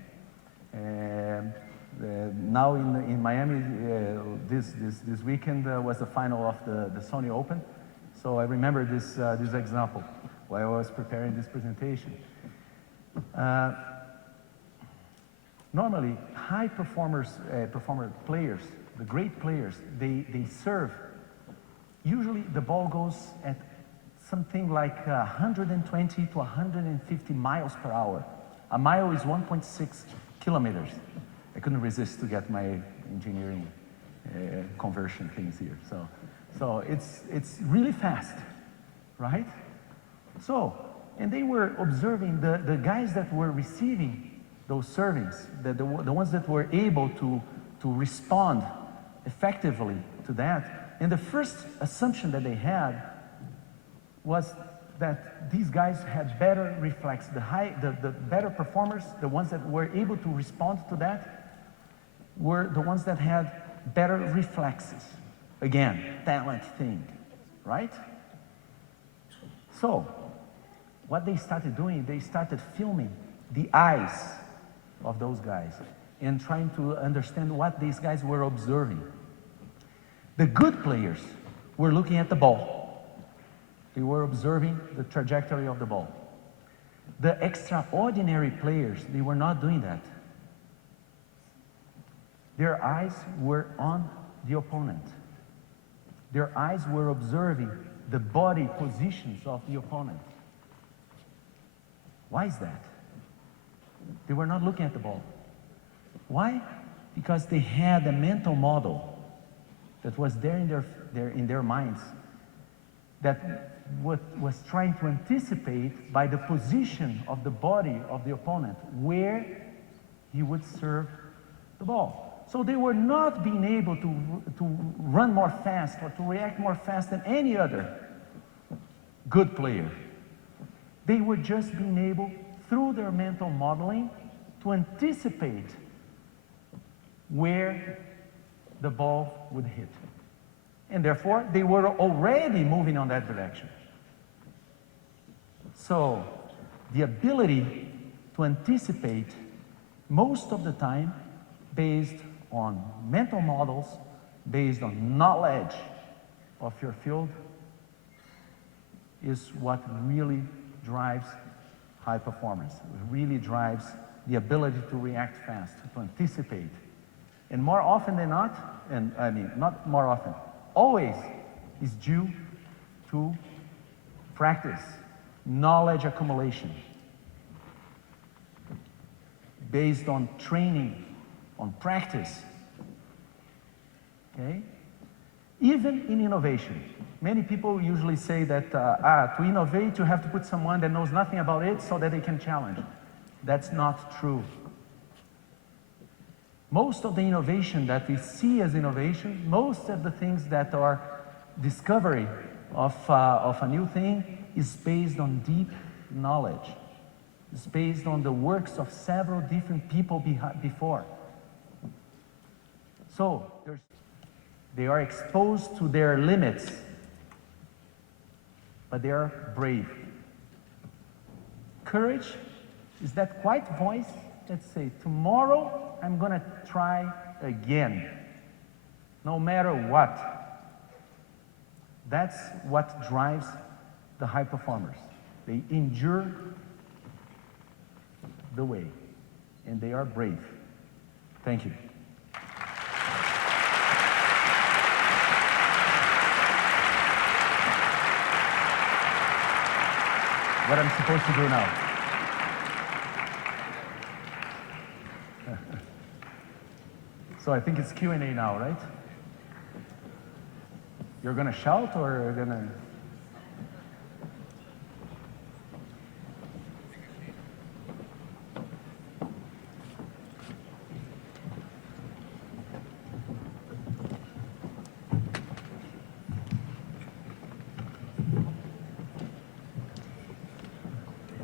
Now in Miami, this weekend was the final of the Sony Open. So I remember this example while I was preparing this presentation. Normally, high performer players, the great players, they serve. Usually the ball goes at something like 120 to 150 miles per hour. A mile is 1.6 kilometers. I couldn't resist to get my engineering conversion things here. So it's really fast, right? So, and they were observing the guys that were receiving those servings, the ones that were able to respond effectively to that. And the first assumption that they had was that these guys had better reflex. The better performers, the ones that were able to respond to that, were the ones that had better reflexes. Again, talent thing, right? So, what they started doing, they started filming the eyes of those guys and trying to understand what these guys were observing. The good players were looking at the ball. They were observing the trajectory of the ball. The extraordinary players, they were not doing that. Their eyes were on the opponent. Their eyes were observing the body positions of the opponent. Why is that? They were not looking at the ball. Why? Because they had a mental model that was there in their minds that was trying to anticipate by the position of the body of the opponent where he would serve the ball. So they were not being able to run more fast or to react more fast than any other good player. They were just being able, through their mental modeling, to anticipate where the ball would hit. And therefore, they were already moving on that direction. So, the ability to anticipate most of the time based on mental models, based on knowledge of your field, is what really drives high performance. It really drives the ability to react fast, to anticipate. And more often than not, and I mean, not more often, always is due to practice, knowledge accumulation, based on training, on practice, okay? Even in innovation, many people usually say that to innovate, you have to put someone that knows nothing about it so that they can challenge. That's not true. Most of the innovation that we see as innovation, most of the things that are discovery of a new thing is based on deep knowledge. It's based on the works of several different people before. So, they are exposed to their limits, but they are brave. Courage is that quiet voice that says, tomorrow I'm going to try again, no matter what. That's what drives the high performers. They endure the way, and they are brave. Thank you. What I'm supposed to do now? So I think it's Q&A now, right? You're gonna shout or you're gonna...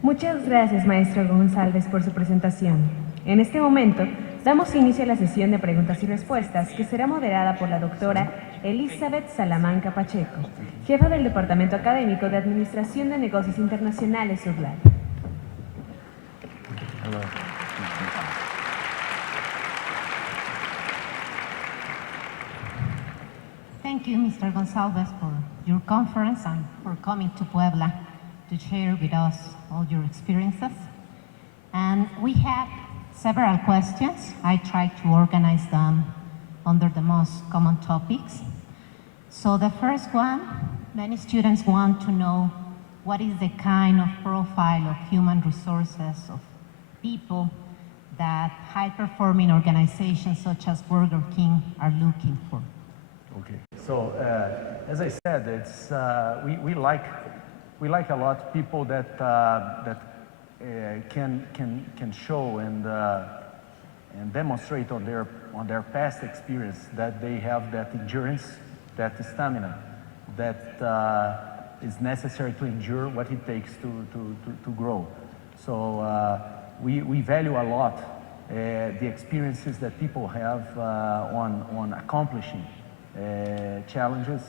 Muchas gracias, maestro Gonçalves, por su presentación. En este momento, damos inicio a la sesión de preguntas y respuestas, que será moderada por la doctora Elizabeth Salamanca Pacheco, jefa del Departamento Académico de Administración de Negocios Internacionales UDLAP. Thank you, Mr. Gonçalves, for your conference and for coming to Puebla to share with us all your experiences. And we have several questions. I tried to organize them under the most common topics. So the first one, many students want to know what is the kind of profile of human resources, of people that high-performing organizations such as Burger King are looking for. Okay, so as I said, it's we like a lot people that can show and demonstrate on their past experience that they have that endurance, that stamina, that is necessary to endure what it takes to grow. So we value a lot the experiences that people have on accomplishing challenges.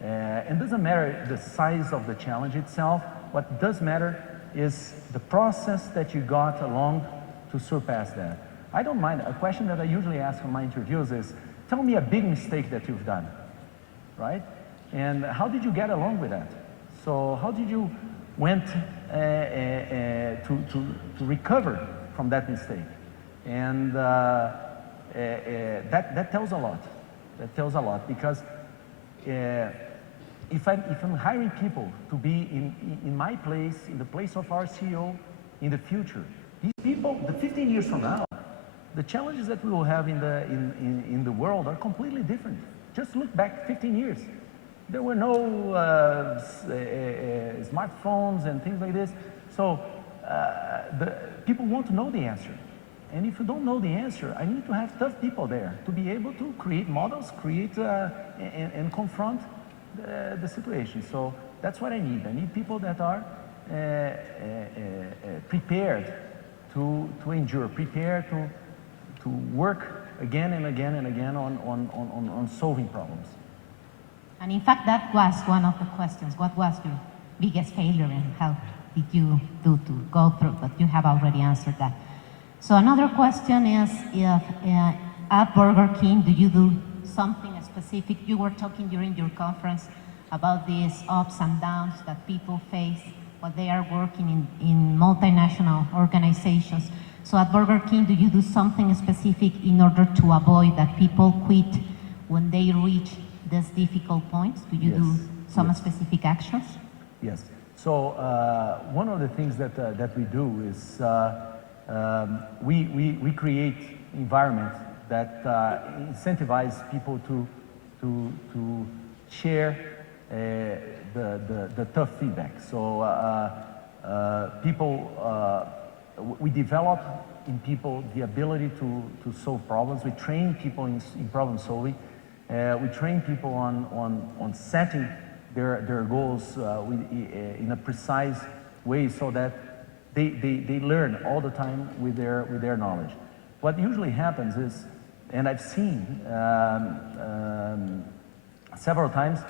And doesn't matter the size of the challenge itself. What does matter is the process that you got along to surpass that. I don't mind. A question that I usually ask in my interviews is, tell me a big mistake that you've done, right? And how did you get along with that? So how did you went to recover from that mistake? And that tells a lot. That tells a lot, because if I'm hiring people to be in my place, in the place of our CEO in the future, these people, the 15 years from now, the challenges that we will have in the world are completely different. Just look back 15 years. there were no smartphones and things like this. So the people want to know the answer. And if you don't know the answer, I need to have tough people there to be able to create models, and confront the situation. So that's what I need. I need people that are prepared to endure, prepared to work again and again and again on solving problems. And in fact, that was one of the questions. What was your biggest failure and how did you do to go through? But you have already answered that. So another question is, if at Burger King, do you do something specific? You were talking during your conference about these ups and downs that people face while they are working in multinational organizations. So at Burger King, do you do something specific in order to avoid that people quit when they reach these difficult points? Do you do some specific actions? Yes. So one of the things that we do is we create environments that incentivize people to share the tough feedback. So we develop in people the ability to solve problems. We train people in problem solving. We train people on setting their goals in a precise way so that they learn all the time with their knowledge. What usually happens is, and I've seen several times,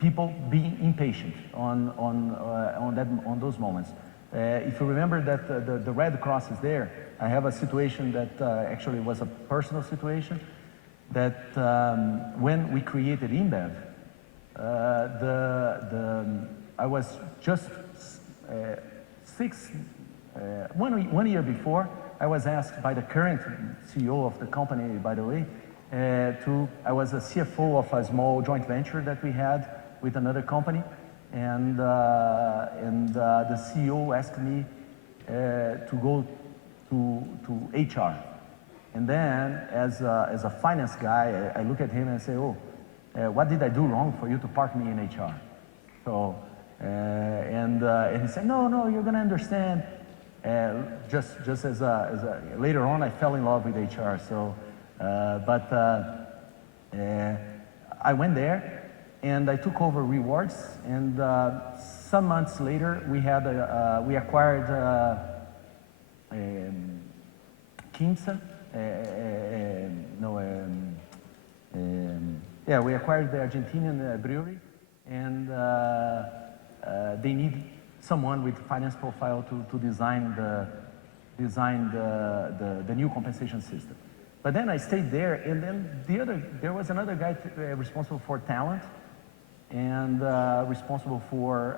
people being impatient on those moments. If you remember that the Red Cross is there, I have a situation that actually was a personal situation that when we created InBev, I was just one year before, I was asked by the current CEO of the company, by the way, I was a CFO of a small joint venture that we had with another company, and the CEO asked me to go to HR. And then, as a finance guy, I look at him and say, "Oh, what did I do wrong for you to park me in HR?" So, and he said, "No, you're gonna understand." Just as later on, I fell in love with HR. So, I went there and I took over rewards. And some months later, we acquired Quinta. We acquired the Argentinian brewery, and they need someone with finance profile to design the new compensation system. But then I stayed there, and then there was another guy responsible for talent and responsible for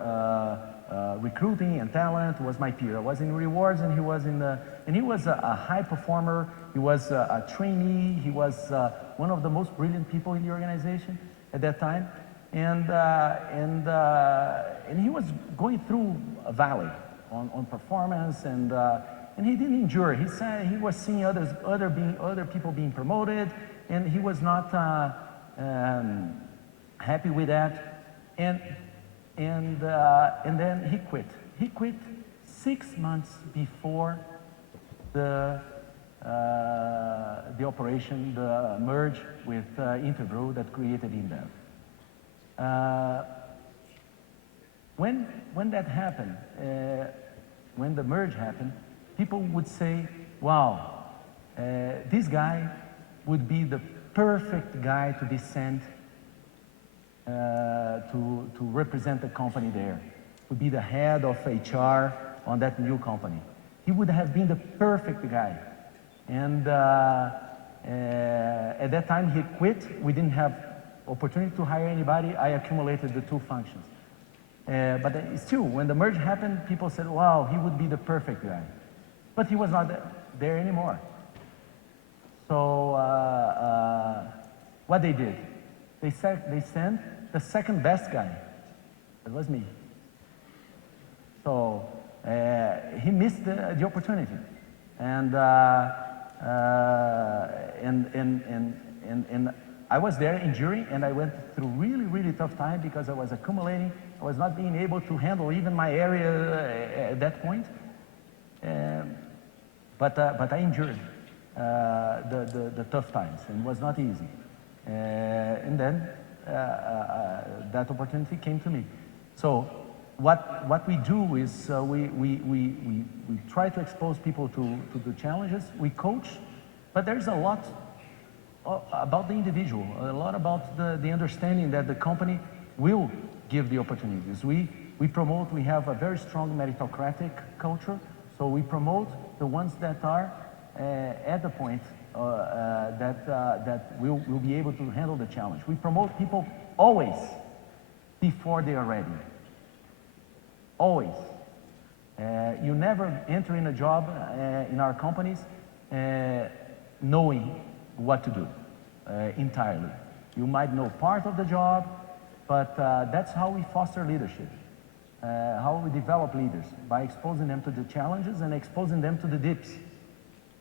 recruiting and talent. Was my peer. I was in rewards, and he was he was a high performer. He was a trainee. He was one of the most brilliant people in the organization at that time, and he was going through a valley on performance, and he didn't endure. He said he was seeing other people being promoted, and he was not happy with that, and then he quit. He quit 6 months before the operation, the merge with Interbrew that created InBev. When that happened, when the merge happened, people would say, "Wow, this guy would be the perfect guy to be sent to represent the company there, to be the head of HR on that new company. He would have been the perfect guy." And at that time he quit. We didn't have opportunity to hire anybody. I accumulated the two functions. But still, when the merge happened, people said, "Wow, he would be the perfect guy." But he was not there anymore. So what they did, they sent the second best guy. It was me. So he missed the opportunity, and I was there in jury, and I went through really, really tough time because I was accumulating. I was not being able to handle even my area at that point. But I endured the tough times, and it was not easy. And then that opportunity came to me. So what we do is we try to expose people to the challenges. We coach, but there's a lot about the individual, a lot about the understanding that the company will give the opportunities. We promote, we have a very strong meritocratic culture, so we promote the ones that are at the point that will be able to handle the challenge. We promote people always before they are ready. Always. You never enter in a job in our companies knowing what to do entirely. You might know part of the job, but that's how we foster leadership, how we develop leaders, by exposing them to the challenges and exposing them to the dips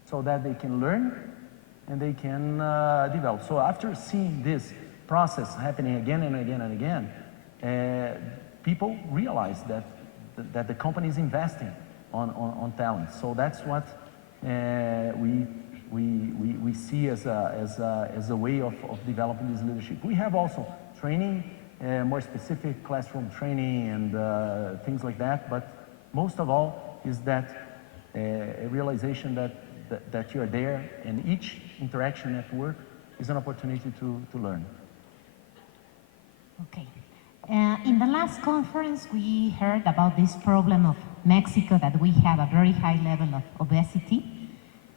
so that they can learn and they can develop. So after seeing this process happening again and again and again, people realize that the company is investing on talent. So that's what we see as a way of developing this leadership. We have also training, more specific classroom training and things like that, but most of all is that a realization that you're there, and each interaction at work is an opportunity to learn. Okay. In the last conference, we heard about this problem of Mexico, that we have a very high level of obesity.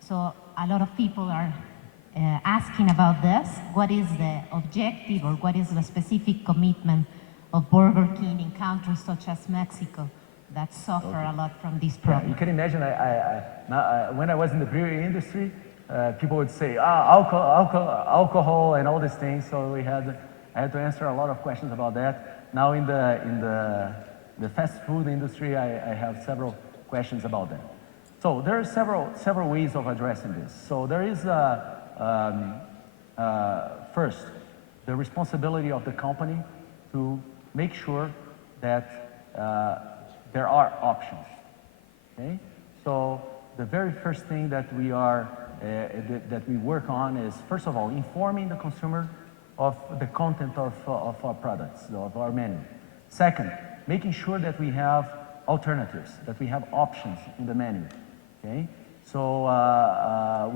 So a lot of people are asking about this. What is the objective, or what is the specific commitment of Burger King in countries such as Mexico that suffer a lot from this problem? Yeah, you can imagine, when I was in the brewery industry, people would say, alcohol and all these things, so I had to answer a lot of questions about that. Now in the fast food industry, I have several questions about that. So there are several ways of addressing this. So there is first, the responsibility of the company to make sure that there are options. Okay? So the very first thing that we work on is, first of all, informing the consumer of the content of our products, of our menu. Second, making sure that we have alternatives, that we have options in the menu. Okay? So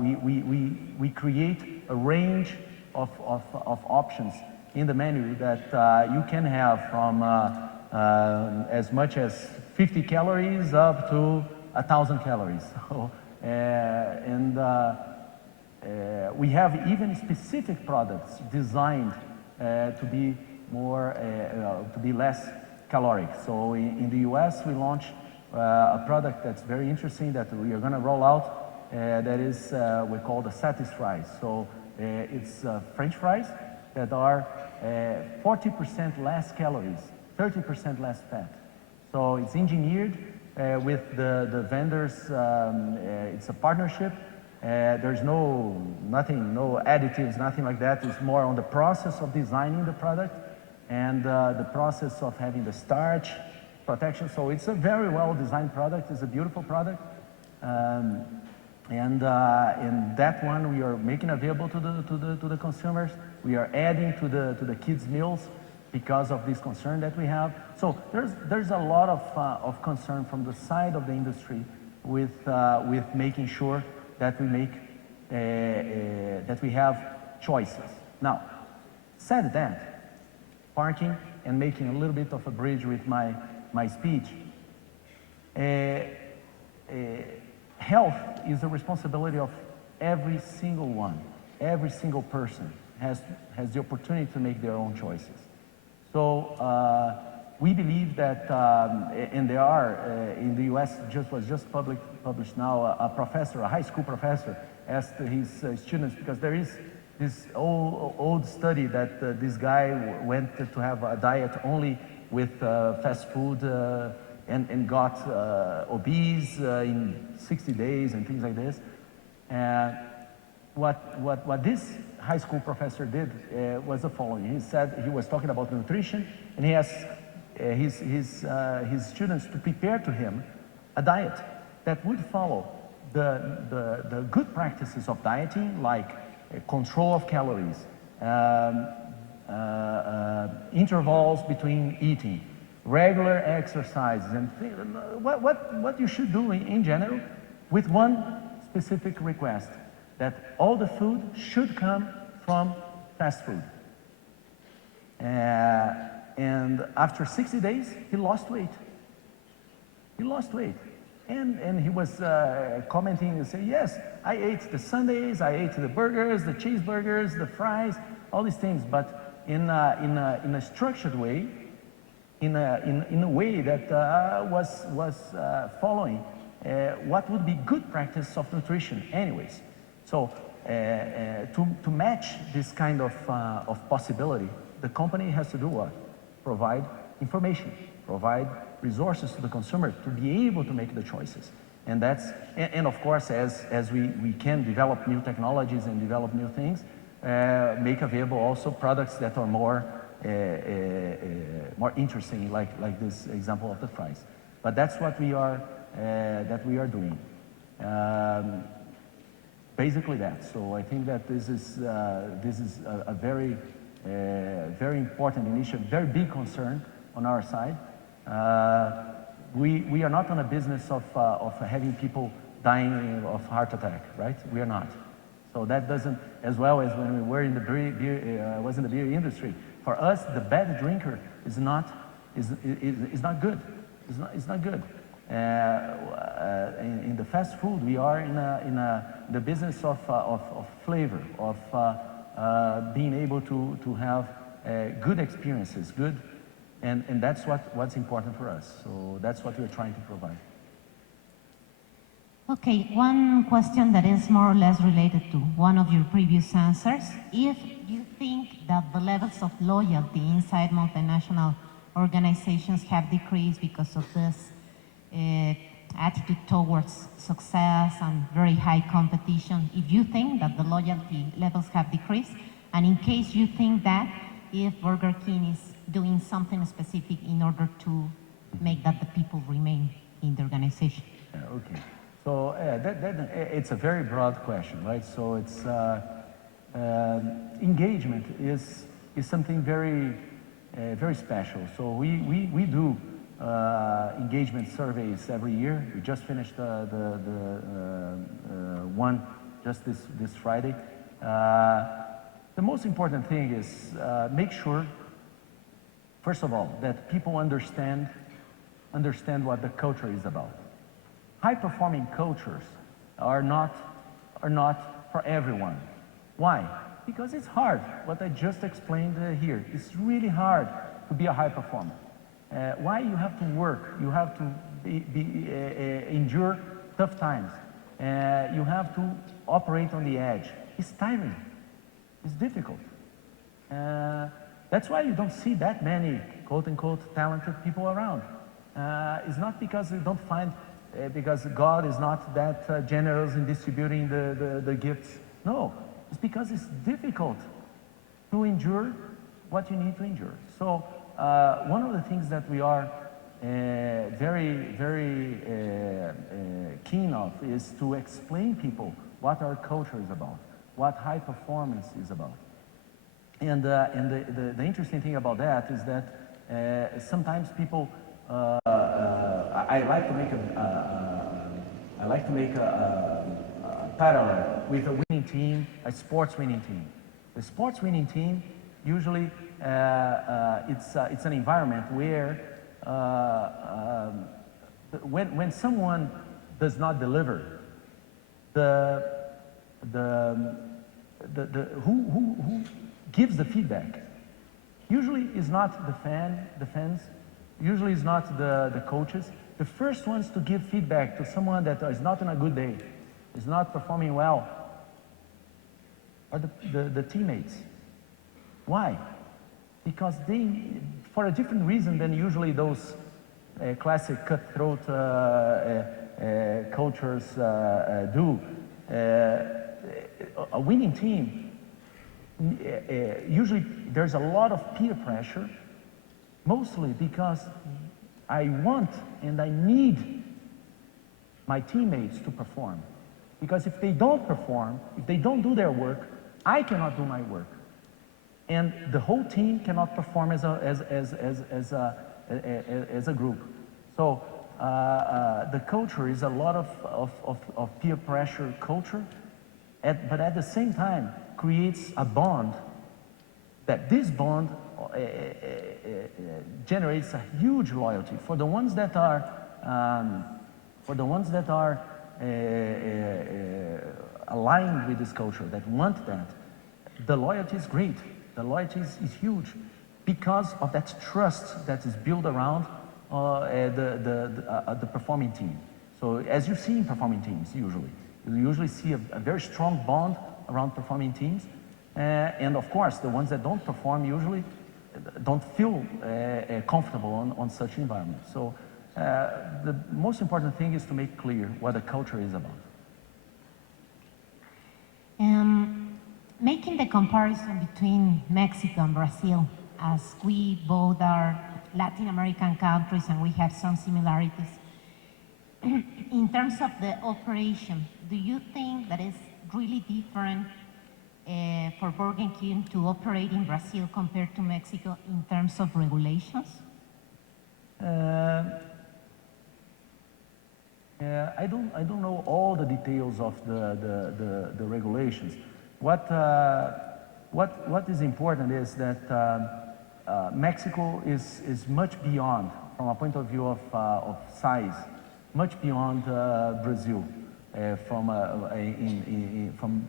we create a range of options in the menu that you can have from as much as 50 calories up to 1,000 calories. So, we have even specific products designed to be less caloric. So in the US, we launched a product that's very interesting that we are going to roll out. That is we call the Satis fries. So it's French fries that are 40% less calories, 30% less fat. So it's engineered with the vendors. It's a partnership. There's no additives, nothing like that. It's more on the process of designing the product and the process of having the starch protection. So it's a very well designed product. It's a beautiful product. And in that one, we are making available to the consumers. We are adding to the kids' meals because of this concern that we have. So there's a lot of concern from the side of the industry with making sure that we make that we have choices. Now, said that, parking and making a little bit of a bridge with my speech, health is a responsibility of every single one. Every single person has the opportunity to make their own choices. So we believe that, and there are in the U.S. was just published now, a professor, a high school professor, asked his students, because there is this old study that this guy went to have a diet only with fast food and got obese in 60 days and things like this. And what this high school professor did was the following. He said he was talking about nutrition, and he asked his students to prepare to him a diet that would follow the good practices of dieting, like control of calories, intervals between eating, regular exercises, and what you should do in general, with one specific request, that all the food should come from fast food. And after 60 days, he lost weight. He lost weight. And he was commenting and saying, yes, I ate the sundaes, I ate the burgers, the cheeseburgers, the fries, all these things, but in a structured way, in a way that was following what would be good practice of nutrition anyways. So to match this kind of possibility, the company has to do what? Provide information, provide resources to the consumer to be able to make the choices. And that's, and of course, as we can develop new technologies and develop new things, make available also products that are more interesting, like this example of the fries. But that's what we are doing. Basically that. So I think that this is a very important initiative, very big concern on our side. We are not on a business of having people dying of heart attack, right? We are not. So that doesn't, as well as when we were in the beer, was in the beer industry. For us, the bad drinker is not good. It's not good. In the fast food, we are in the business of flavor, of being able to have good experiences, and that's what's important for us. So that's what we're trying to provide. Okay, one question that is more or less related to one of your previous answers. If you think that the levels of loyalty inside multinational organizations have decreased because of this attitude towards success and very high competition, if you think that the loyalty levels have decreased, and in case you think that, if Burger King is doing something specific in order to make that the people remain in the organization. Okay. So it's a very broad question, right? So it's engagement is something very special. So we do engagement surveys every year. We just finished the one just this Friday. The most important thing is make sure, first of all, that people understand what the culture is about. High-performing cultures are not for everyone. Why? Because it's hard. What I just explained here, it's really hard to be a high performer. Why? You have to work. You have to endure tough times. You have to operate on the edge. It's tiring. It's difficult. That's why you don't see that many quote-unquote talented people around. It's not because you don't find, because God is not that generous in distributing the gifts. No, it's because it's difficult to endure what you need to endure. So one of the things that we are very keen of is to explain people what our culture is about, what high performance is about. And the interesting thing about that is that sometimes people, I like to make a parallel with a winning team, a sports winning team. The sports winning team usually it's an environment where when someone does not deliver, who gives the feedback usually is not the fans, usually is not the coaches. The first ones to give feedback to someone that is not on a good day, is not performing well, are the teammates. Why? Because they, for a different reason than usually those classic cutthroat cultures do. A winning team Usually there's a lot of peer pressure, mostly because I want and I need my teammates to perform. Because if they don't perform, if they don't do their work, I cannot do my work. And the whole team cannot perform as a group. So the culture is a lot of peer pressure culture, but at the same time creates a bond, that this bond generates a huge loyalty for the ones that are aligned with this culture, that want that. The loyalty is great. The loyalty is huge because of that trust that is built around the performing team. So as you see in performing teams, you usually see a very strong bond around performing teams. And of course, the ones that don't perform usually don't feel comfortable on such environments. So the most important thing is to make clear what the culture is about. Making the comparison between Mexico and Brazil, as we both are Latin American countries and we have some similarities, in terms of the operation, do you think that it's really different for Burger King to operate in Brazil compared to Mexico in terms of regulations? I don't know all the details of the regulations. What is important is that Mexico is much beyond, from a point of view of size, much beyond Brazil from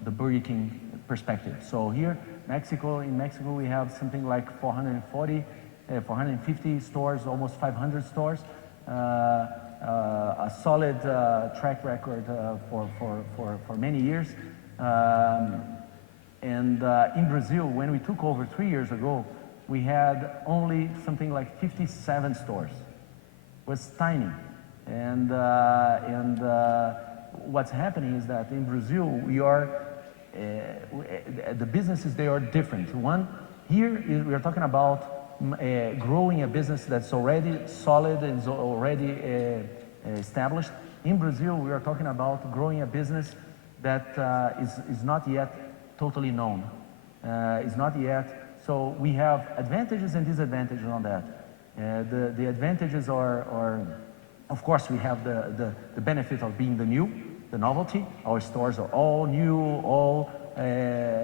the Burger King perspective. So here, in Mexico we have something like 440, 450 stores, almost 500 stores. A solid track record for many years. And in Brazil, when we took over 3 years ago, we had only something like 57 stores. It was tiny. And what's happening is that in Brazil, the businesses, they are different. One, here we are talking about growing a business that's already solid and is already established. In Brazil, we are talking about growing a business that is not yet totally known, is not yet. So we have advantages and disadvantages on that. The advantages are, of course, we have the benefit of being the novelty. Our stores are all new, all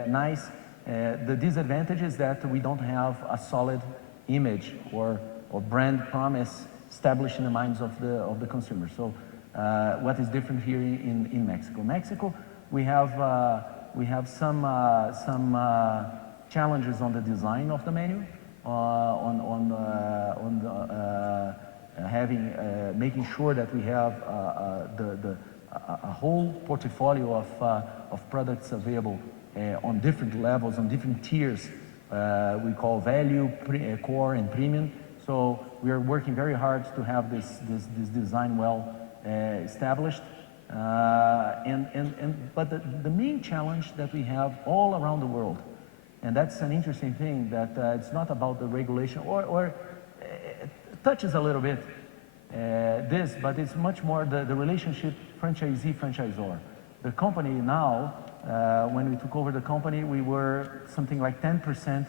nice. The disadvantage is that we don't have a solid image or brand promise established in the minds of the consumer. So what is different here in Mexico? Mexico, we have some challenges on the design of the menu, making sure that we have a whole portfolio of products available on different levels, on different tiers. We call value, core, and premium. So we are working very hard to have this design well established. But the main challenge that we have all around the world, and that's an interesting thing, that it's not about the regulation, or it touches a little bit but it's much more the relationship franchisee-franchisor. The company now, when we took over the company, we were something like 10%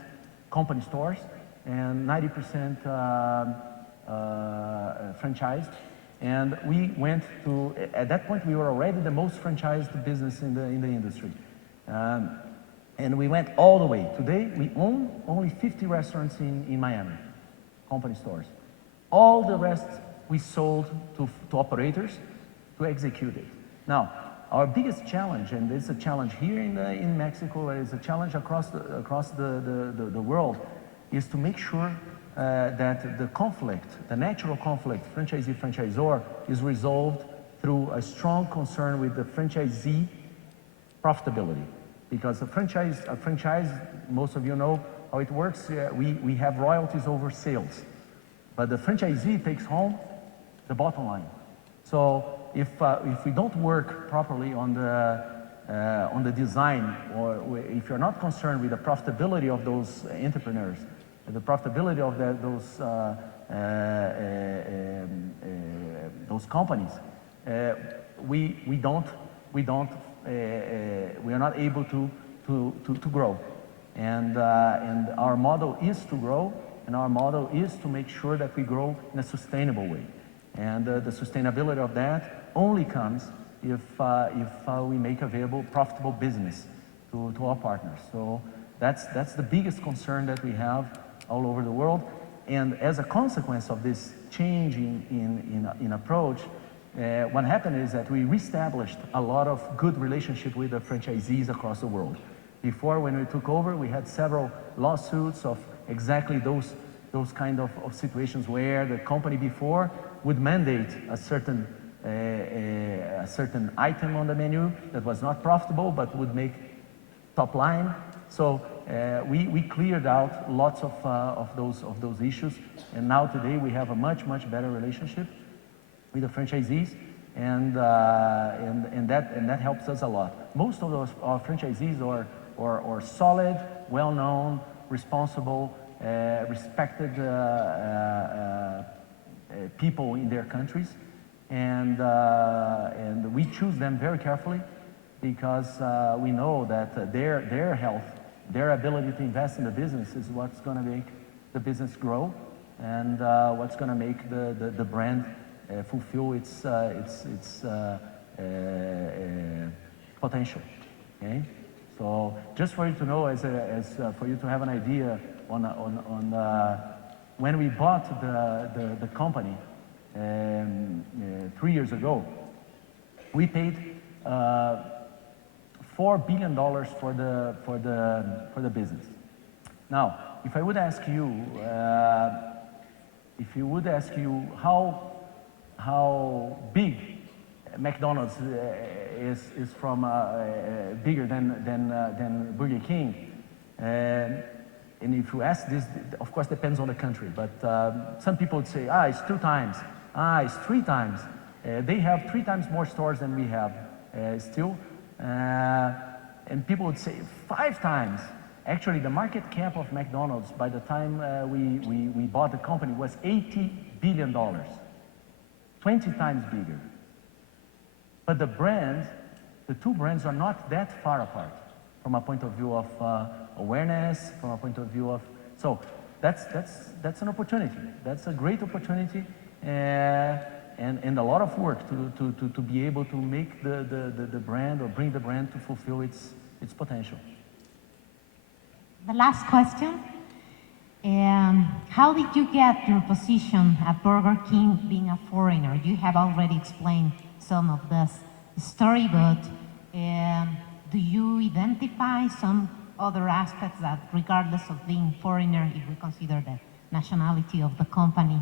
company stores and 90% franchised. And we went to, at that point, we were already the most franchised business in the industry. And we went all the way. Today, we own only 50 restaurants in Miami, company stores. All the rest we sold to operators to execute it. Now, our biggest challenge, and it's a challenge here in Mexico, it's a challenge across the world, is to make sure that the conflict, the natural conflict, franchisee-franchisor, is resolved through a strong concern with the franchisee profitability. Because a franchise, most of you know how it works. We have royalties over sales, but the franchisee takes home the bottom line. So if we don't work properly on on the design, or if you're not concerned with the profitability of those entrepreneurs, the profitability of those companies, we are not able to grow. And our model is to grow, and our model is to make sure that we grow in a sustainable way. And the sustainability of that only comes if we make available profitable business to our partners. So that's the biggest concern that we have all over the world. And as a consequence of this change in approach, what happened is that we reestablished a lot of good relationship with the franchisees across the world. Before, when we took over, we had several lawsuits of exactly those kind of situations where the company before would mandate a certain item on the menu that was not profitable but would make top line. So we cleared out lots of those issues, and now today we have a much better relationship with the franchisees, and that helps us a lot. Most of our franchisees are solid, well-known, responsible, respected people in their countries, and we choose them very carefully because we know that their health, their ability to invest in the business is what's going to make the business grow, and what's going to make the brand fulfill its potential. Okay, so just for you to know, for you to have an idea on when we bought the company 3 years ago, we paid $4 billion for the business. Now, if I would ask you, how big McDonald's is from bigger than Burger King, and if you ask this, of course, depends on the country, but some people would say, it's 2 times, it's 3 times. They have 3 times more stores than we have still. And people would say 5 times. Actually, the market cap of McDonald's by the time we bought the company was $80 billion, 20 times bigger. But the 2 brands are not that far apart from a point of view of awareness, from a point of view of, so that's an opportunity. That's a great opportunity. And a lot of work to be able to make the brand, or bring the brand to fulfill its potential. The last question, how did you get your position at Burger King being a foreigner? You have already explained some of this story, but do you identify some other aspects that, regardless of being foreigner, if we consider the nationality of the company,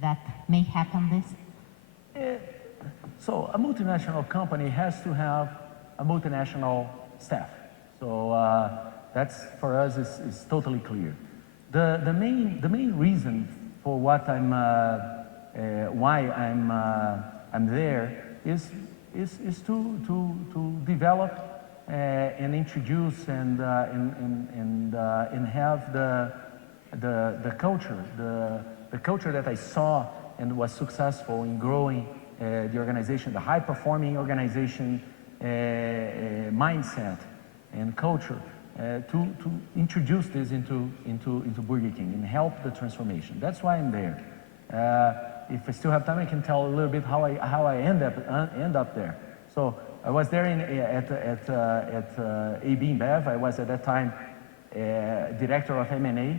that may happen this? So a multinational company has to have a multinational staff. So that's, for us, is totally clear. The main reason for what why I'm there is to develop and introduce and have the culture that I saw and was successful in growing the organization, the high-performing organization mindset and culture, to introduce this into Burger King and help the transformation. That's why I'm there. If I still have time, I can tell a little bit how I end up there. So I was there at AB InBev. I was at that time director of M&A,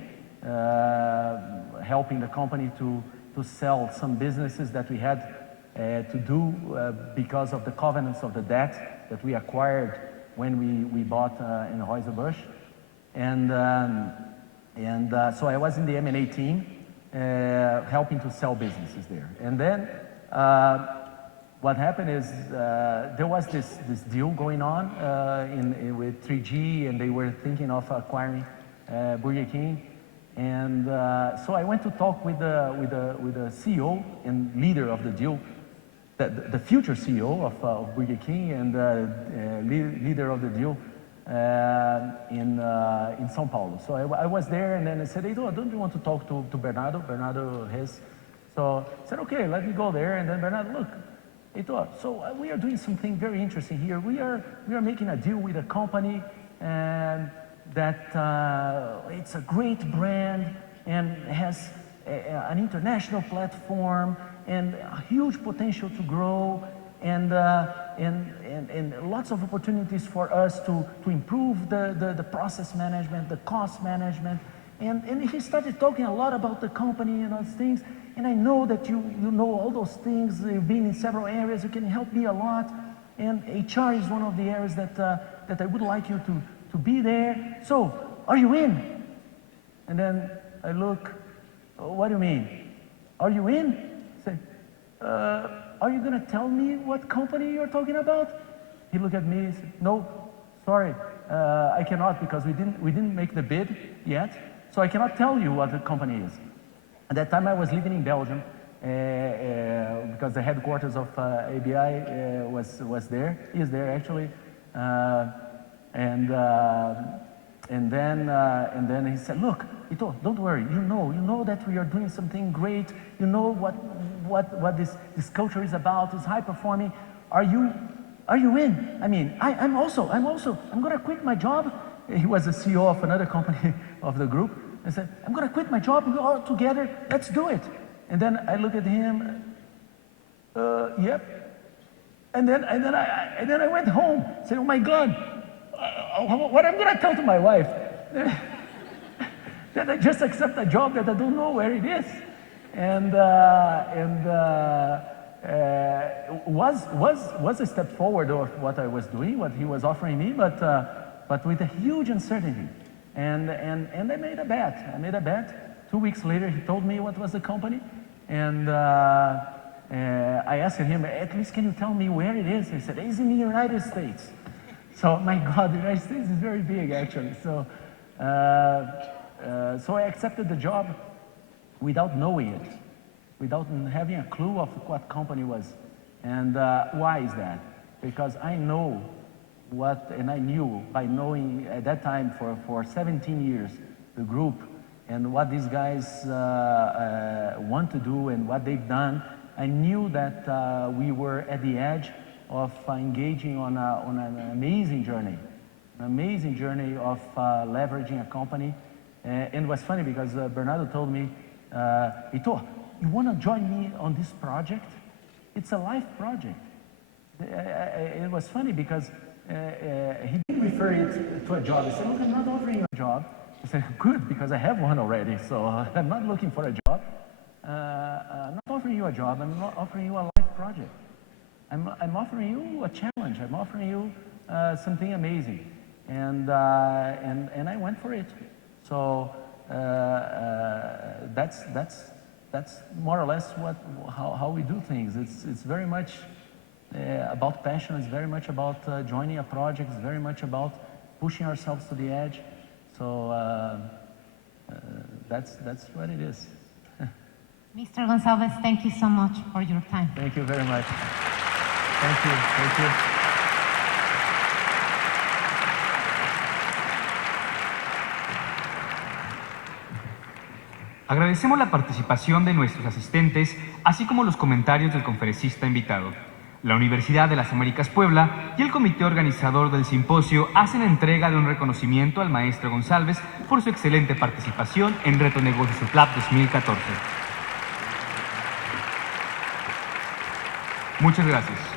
helping the company to sell some businesses that we had to do because of the covenants of the debt that we acquired when we bought Anheuser-Busch. And so I was in the M&A team helping to sell businesses there. And then what happened is there was this deal going on with 3G, and they were thinking of acquiring Burger King. And so I went to talk with the CEO and leader of the deal, the future CEO of Burger King and leader of the deal in São Paulo. So I was there, and then I said, Heitor, don't you want to talk to Bernardo? Bernardo has. So I said, okay, let me go there. And then Bernardo, look, Heitor, so we are doing something very interesting here. We are making a deal with a company and that it's a great brand and has an international platform and a huge potential to grow and lots of opportunities for us to improve the process management, the cost management. And he started talking a lot about the company and those things. And I know that you know all those things. You've been in several areas. You can help me a lot. And HR is one of the areas that I would like you to be there. So, are you in? And then I look, oh, what do you mean? Are you in? I say, are you going to tell me what company you're talking about? He looked at me and said, no, sorry, I cannot because we didn't make the bid yet. So I cannot tell you what the company is. At that time I was living in Belgium because the headquarters of ABI was there, is there actually. And then he said, look, Heitor, don't worry, you know that we are doing something great, you know what this culture is about, is high performing. Are you in? I mean, I'm gonna quit my job. He was the CEO of another company of the group. I said, I'm gonna quit my job, we're all together, let's do it. And then I look at him, yep. And then I went home, said, oh my God, what I'm gonna tell to my wife? That I just accept a job that I don't know where it is. And was a step forward of what I was doing, what he was offering me, but with a huge uncertainty. And I made a bet. I made a bet. 2 weeks later, he told me what was the company. And I asked him, at least can you tell me where it is? He said, it's in the United States. So, my God, the United States is very big, actually. So I accepted the job without knowing it, without having a clue of what company was. And why is that? Because I know and I knew by knowing at that time for 17 years, the group and what these guys want to do and what they've done, I knew that we were at the edge of engaging on an amazing journey of leveraging a company. And it was funny because Bernardo told me, Heitor, you want to join me on this project? It's a life project. It was funny because he didn't refer it to a job. He said, look, I'm not offering you a job. I said, good, because I have one already, so I'm not looking for a job. I'm not offering you a job, I'm not offering you a life project. I'm offering you a challenge, I'm offering you something amazing. And I went for it. So that's more or less how we do things. It's very much about passion, it's very much about joining a project, it's very much about pushing ourselves to the edge. So that's what it is. Mr. Gonçalves, thank you so much for your time. Thank you very much. Thank you. Thank you. Agradecemos la participación de nuestros asistentes, así como los comentarios del conferencista invitado. La Universidad de las Américas Puebla y el comité organizador del simposio hacen entrega de un reconocimiento al maestro Gonçalves por su excelente participación en Reto Negocios UDLAP 2014. Muchas gracias.